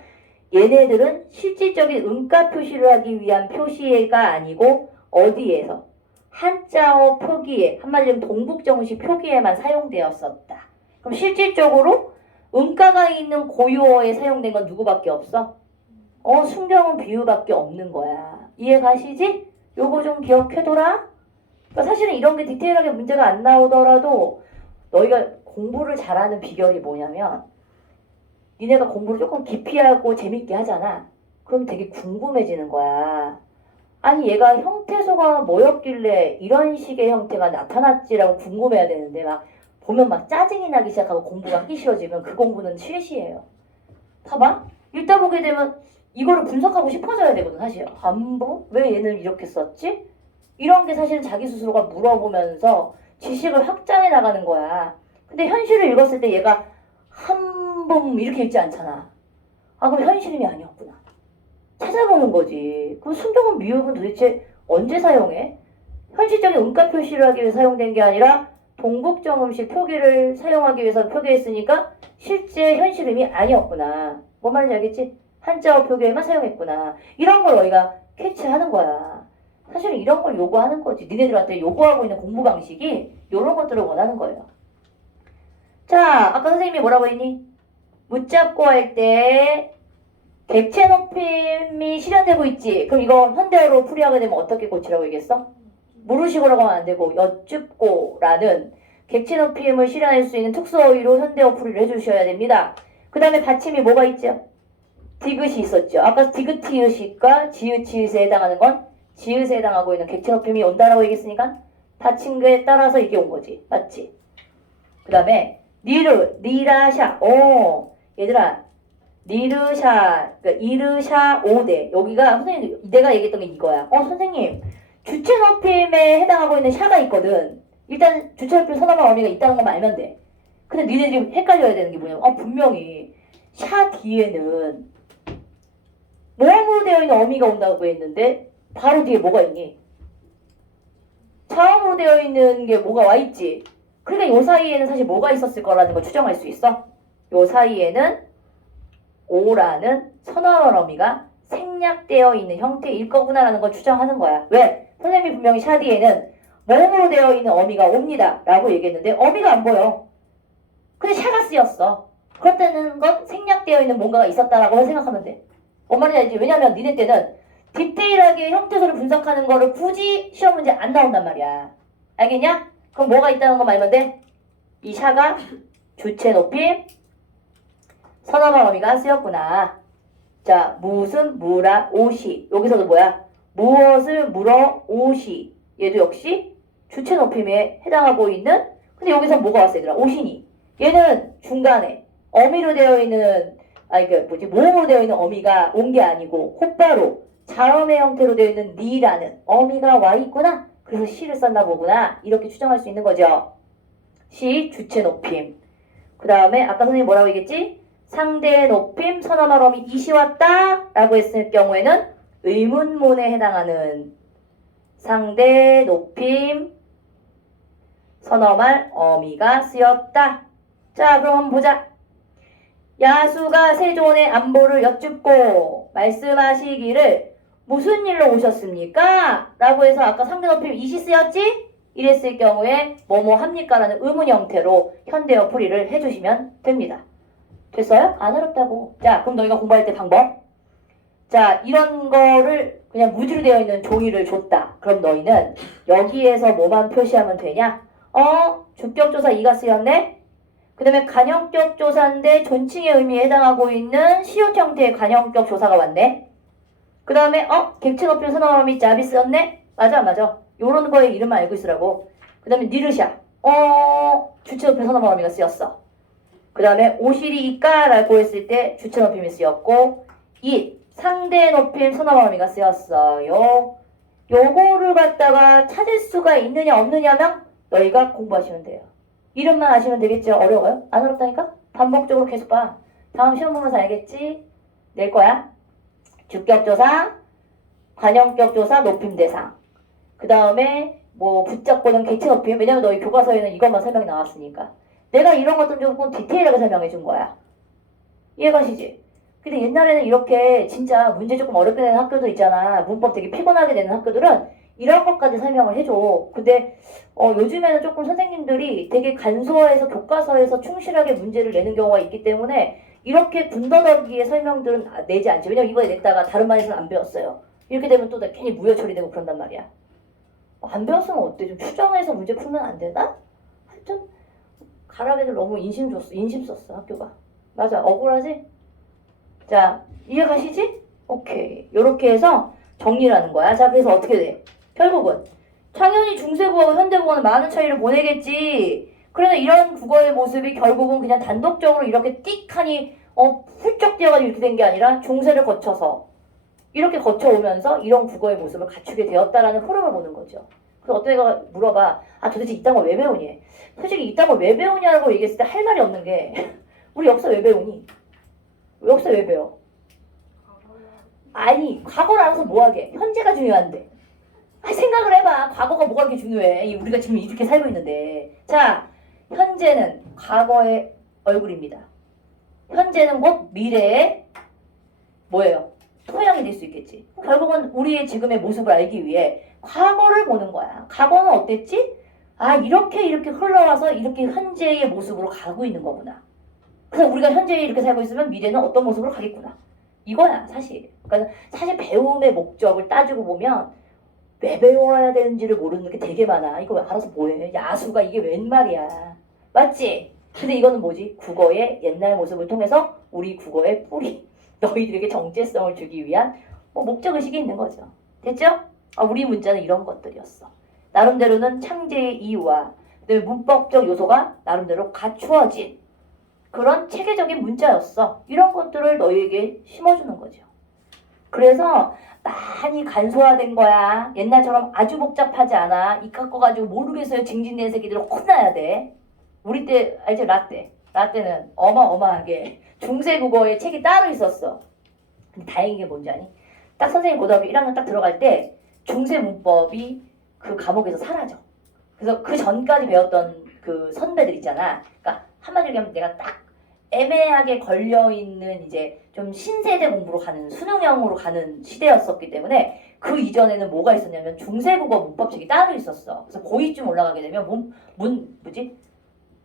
얘네들은 실질적인 음가 표시를 하기 위한 표시가 아니고 어디에서? 한자어 표기에, 한마디로 동국정음식 표기에만 사용되었었다. 그럼 실질적으로 음가가 있는 고유어에 사용된 건 누구밖에 없어? 순경은 비유밖에 없는 거야. 이해 가시지? 요거 좀 기억해둬라. 그러니까 사실은 이런 게 디테일하게 문제가 안 나오더라도 너희가 공부를 잘하는 비결이 뭐냐면 니네가 공부를 조금 깊이 하고 재밌게 하잖아. 그럼 되게 궁금해지는 거야. 아니 얘가 형태소가 뭐였길래 이런 식의 형태가 나타났지라고 궁금해야 되는데 막 보면 막 짜증이 나기 시작하고 공부가 하기 싫어지면 그 공부는 실시예요. 봐봐. 읽다 보게 되면 이거를 분석하고 싶어져야 되거든 사실. 안보? 왜 얘는 이렇게 썼지? 이런 게 사실은 자기 스스로가 물어보면서 지식을 확장해 나가는 거야. 근데 현실을 읽었을 때 얘가 한봄 이렇게 읽지 않잖아. 그럼 현실임이 아니었구나. 찾아보는 거지. 그럼 순경음 미흡은 도대체 언제 사용해? 현실적인 음가 표시를 하기 위해 사용된 게 아니라 동국정음식 표기를 사용하기 위해서 표기했으니까 실제 현실음이 아니었구나. 뭔 말인지 알겠지? 한자어 표기에만 사용했구나. 이런 걸 너희가 캐치하는 거야. 사실은 이런 걸 요구하는 거지. 니네들한테 요구하고 있는 공부 방식이 이런 것들을 원하는 거예요. 자, 아까 선생님이 뭐라고 했니? 붙잡고 할 때 객체 높임이 실현되고 있지. 그럼 이거 현대어로 풀이하게 되면 어떻게 고치라고 얘기했어? 물으시고라고 하면 안 되고 여쭙고라는 객체 높임을 실현할 수 있는 특수어휘로 현대어 풀이를 해주셔야 됩니다. 그 다음에 받침이 뭐가 있죠? 디귿이 있었죠. 아까 디귿티읕과 지읒치읒에 해당하는 건 지읒에 해당하고 있는 객체 높임이 온다라고 얘기했으니까 받침에 따라서 이게 온 거지. 맞지? 그 다음에 니르, 니라샤. 얘들아. 니르샤, 그러니까 이르샤 오대. 여기가 선생님 내가 얘기했던 게 이거야. 선생님 주체 높임에 해당하고 있는 샤가 있거든. 일단 주체 높임 선어말 어미가 있다는 것만 알면 돼. 근데 니네들이 헷갈려야 되는 게 뭐냐면 분명히 샤 뒤에는 모음으로 되어 있는 어미가 온다고 했는데 바로 뒤에 뭐가 있니? 자음으로 되어 있는 게 뭐가 와 있지. 그러니까 요 사이에는 사실 뭐가 있었을 거라는 걸 추정할 수 있어. 요 사이에는 오라는 선어말 어미가 생략되어 있는 형태일 거구나라는 걸 추정하는 거야. 왜? 선생님이 분명히 샤 뒤에는 모음으로 되어 있는 어미가 옵니다 라고 얘기했는데 어미가 안 보여. 근데 샤가 쓰였어. 그렇다는 건 생략되어 있는 뭔가가 있었다라고 생각하면 돼. 뭔 말인지 알지? 왜냐면 니네 때는 디테일하게 형태소를 분석하는 거를 굳이 시험 문제 안 나온단 말이야. 알겠냐? 그럼 뭐가 있다는 거 알면 돼? 이 샤가 주체 높임 선어말 어미가 쓰였구나. 자, 무슨 무라 오시. 여기서도 뭐야? 무엇을 물어 오시. 얘도 역시 주체 높임에 해당하고 있는. 근데 여기서 뭐가 왔어 얘들아? 오시니. 얘는 중간에 어미로 되어 있는 모음으로 되어 있는 어미가 온 게 아니고 곧바로 자음의 형태로 되어 있는 니라는 어미가 와 있구나. 그래서 시를 썼나 보구나. 이렇게 추정할 수 있는 거죠. 시 주체 높임. 그 다음에 아까 선생님이 뭐라고 얘기했지? 상대 높임 선어말 어미 이시 왔다 라고 했을 경우에는 의문문에 해당하는 상대 높임 선어말 어미가 쓰였다. 자, 그럼 한번 보자. 야수가 세존의 안보를 여쭙고 말씀하시기를 무슨 일로 오셨습니까? 라고 해서 아까 상대 높임 이시 쓰였지? 이랬을 경우에 뭐뭐 합니까? 라는 의문 형태로 현대어 풀이를 해주시면 됩니다. 됐어요? 안 어렵다고. 자, 그럼 너희가 공부할 때 방법. 자, 이런 거를 그냥 무지로 되어 있는 종이를 줬다. 그럼 너희는 여기에서 뭐만 표시하면 되냐? 주격조사 2가 쓰였네? 그 다음에 간형격 조사인데 존칭의 의미에 해당하고 있는 시옷 형태의 간형격 조사가 왔네? 그 다음에 객체 높임 선어말 어미 짭이 쓰였네? 맞아. 요런 거에 이름만 알고 있으라고. 그 다음에 니르샤. 주체 높임 선어말 어미가 쓰였어. 그 다음에 오실이 이까라고 했을 때 주체 높임이 쓰였고 이 상대 높임 선어말 어미가 쓰였어요. 요거를 갖다가 찾을 수가 있느냐 없느냐면 너희가 공부하시면 돼요. 이름만 아시면 되겠죠? 어려워요? 안 어렵다니까? 반복적으로 계속 봐. 다음 시험 보면서 알겠지? 낼 거야. 주격조사, 관형격조사, 높임대상. 그 다음에 뭐 붙잡고는 객체 높임. 왜냐면 너희 교과서에는 이것만 설명이 나왔으니까. 내가 이런 것들 조금 디테일하게 설명해 준 거야. 이해가시지? 근데 옛날에는 이렇게 진짜 문제 조금 어렵게 되는 학교도 있잖아. 문법 되게 피곤하게 되는 학교들은 이런 것까지 설명을 해줘. 근데 요즘에는 조금 선생님들이 되게 간소화해서 교과서에서 충실하게 문제를 내는 경우가 있기 때문에 이렇게 군더더기의 설명들은 내지 않지. 왜냐면 이번에 냈다가 다른 반에서는 안 배웠어요. 이렇게 되면 또 괜히 무효 처리되고 그런단 말이야. 안 배웠으면 어때? 좀 추정해서 문제 풀면 안 되나? 하여튼 가락애들 너무 인심 썼어 학교가. 맞아, 억울하지? 자, 이해가시지? 오케이. 요렇게 해서 정리를 하는 거야. 자, 그래서 어떻게 돼? 결국은 당연히 중세국어와 현대국어는 많은 차이를 보내겠지. 그래서 이런 국어의 모습이 결국은 그냥 단독적으로 이렇게 띡하니 훌쩍 뛰어가지고 이렇게 된 게 아니라 중세를 거쳐서 이렇게 거쳐오면서 이런 국어의 모습을 갖추게 되었다라는 흐름을 보는 거죠. 그래서 어떤 애가 물어봐. 도대체 이딴 걸 왜 배우니? 솔직히 이딴 걸 왜 배우냐고 얘기했을 때 할 말이 없는 게 우리 역사 왜 배우니? 역사 왜 배워? 아니, 과거를 알아서 뭐하게? 현재가 중요한데. 생각을 해봐. 과거가 뭐가 그렇게 중요해? 우리가 지금 이렇게 살고 있는데. 자, 현재는 과거의 얼굴입니다. 현재는 곧 미래의 뭐예요? 토양이 될 수 있겠지. 결국은 우리의 지금의 모습을 알기 위해 과거를 보는 거야. 과거는 어땠지? 아, 이렇게 흘러와서 이렇게 현재의 모습으로 가고 있는 거구나. 그래서 우리가 현재에 이렇게 살고 있으면 미래는 어떤 모습으로 가겠구나. 이거야, 사실. 그러니까 사실 배움의 목적을 따지고 보면 왜 배워야 되는지를 모르는 게 되게 많아. 이거 알아서 뭐해? 야수가 이게 웬 말이야. 맞지? 근데 이거는 뭐지? 국어의 옛날 모습을 통해서 우리 국어의 뿌리, 너희들에게 정체성을 주기 위한 목적의식이 있는 거죠. 됐죠? 우리 문자는 이런 것들이었어. 나름대로는 창제의 이유와 그다음에 문법적 요소가 나름대로 갖추어진 그런 체계적인 문자였어. 이런 것들을 너희에게 심어주는 거죠. 그래서 많이 간소화된 거야. 옛날처럼 아주 복잡하지 않아. 이 깎아가지고 모르겠어요. 징징대는 새끼들 혼나야 돼. 우리 때 알지? 라떼는 어마어마하게 중세국어의 책이 따로 있었어. 근데 다행인 게 뭔지 아니? 딱 선생님 고등학교 1학년 딱 들어갈 때 중세 문법이 그 과목에서 사라져. 그래서 그 전까지 배웠던 그 선배들 있잖아. 그러니까 한마디로 얘기하면 내가 딱 애매하게 걸려있는 이제 좀 신세대 공부로 가는 수능형으로 가는 시대였었기 때문에 그 이전에는 뭐가 있었냐면 중세국어 문법책이 따로 있었어. 그래서 고2쯤 올라가게 되면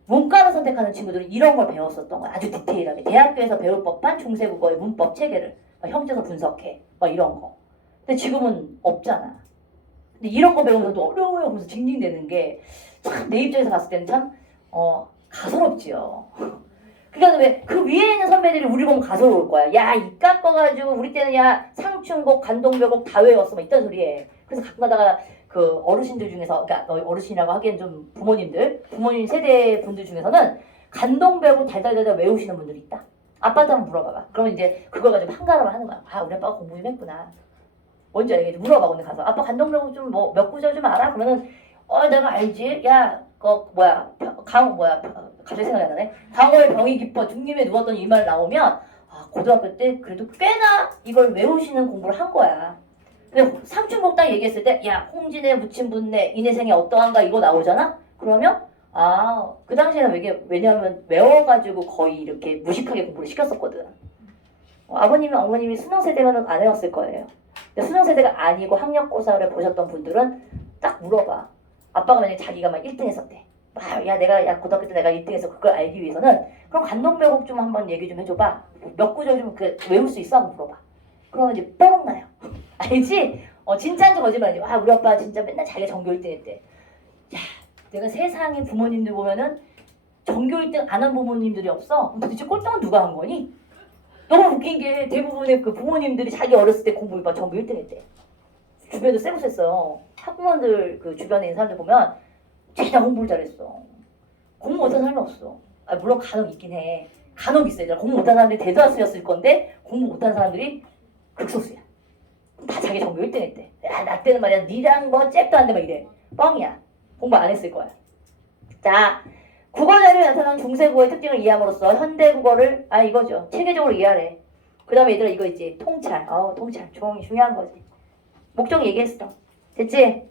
문과를 선택하는 친구들은 이런 걸 배웠었던 거야. 아주 디테일하게. 대학교에서 배울 법한 중세국어의 문법 체계를 형태서 분석해. 이런 거. 근데 지금은 없잖아. 근데 이런 거 배우면서도 어려워요. 그래서 징징대는 게 참 내 입장에서 봤을 때는 참 가소롭지요. 그러니까 왜 그 위에 있는 선배들이 우리 보면 가소로울 거야. 야, 이 깎아가지고 우리 때는 야 상춘곡, 간동별곡 다 외웠어. 막 이딴 소리에. 그래서 가끔가다가 그 어르신들 중에서, 그러니까 어르신이라고 하기엔 좀 부모님 세대 분들 중에서는 간동별곡 달달달달 외우시는 분들이 있다. 아빠한테 한번 물어봐봐. 그러면 이제 그걸 가지고 한가람을 하는 거야. 아, 우리 아빠가 공부 좀 했구나. 뭔지 알겠지? 물어봐. 오늘 가서 아빠 간동별곡 좀 몇 구절 좀 알아? 그러면은 내가 알지. 야, 갑자기 생각이 안 나네. 강월 병이 깊어 중림에 누웠던 이 말 나오면 고등학교 때 그래도 꽤나 이걸 외우시는 공부를 한 거야. 근데 상춘곡 딱 얘기했을 때 야, 홍진의 무친분내 인해생이 어떠한가 이거 나오잖아? 그러면 그 당시에는 왜냐하면 외워가지고 거의 이렇게 무식하게 공부를 시켰었거든. 아버님이 어머님이 수능세대면 안 외웠을 거예요. 근데 수능세대가 아니고 학력고사를 보셨던 분들은 딱 물어봐. 아빠가 만약에 자기가 막 1등 했었대. 야, 고등학교 때 내가 1등 해서 그걸 알기 위해서는 그럼 간동별곡 좀 한번 얘기 좀 해줘봐. 몇 구절 좀 외울 수 있어? 하고 물어봐. 그러면 이제 뻐록 나요. 알지? 진짜인지 거짓말인지. 우리 아빠 진짜 맨날 자기가 전교 1등 했대. 야, 내가 세상에 부모님들 보면은 전교 1등 안 한 부모님들이 없어. 도대체 꼴등은 누가 한 거니? 너무 웃긴 게 대부분의 그 부모님들이 자기 어렸을 때 공부 전교 1등 했대. 주변에도 쎄고셌어요. 학부모들 그 주변에 있는 사람들 보면 진짜 공부를 잘했어. 공부 못하는 사람이 없어. 물론 간혹 있긴 해. 간혹 있어. 얘들아. 공부 못하는 사람들이 대다수였을 건데 공부 못하는 사람들이 극소수야. 다 자기 전교 1등 했대. 야, 나 때는 말이야. 니랑 잽도 안 돼 막 이래. 뻥이야. 공부 안 했을 거야. 자, 국어 자료에 나타난 중세국어의 특징을 이해함으로써 현대국어를 이거죠. 체계적으로 이해하래. 그 다음에 얘들아 이거 있지. 통찰. 통찰. 중요한 거지. 목적 얘기했어. 됐지?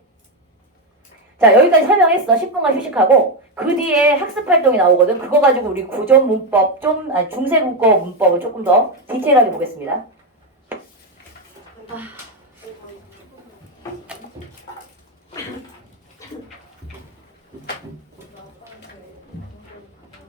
자, 여기까지 설명했어. 10분간 휴식하고 그 뒤에 학습활동이 나오거든. 그거 가지고 우리 구전 문법 중세국어 문법을 조금 더 디테일하게 보겠습니다.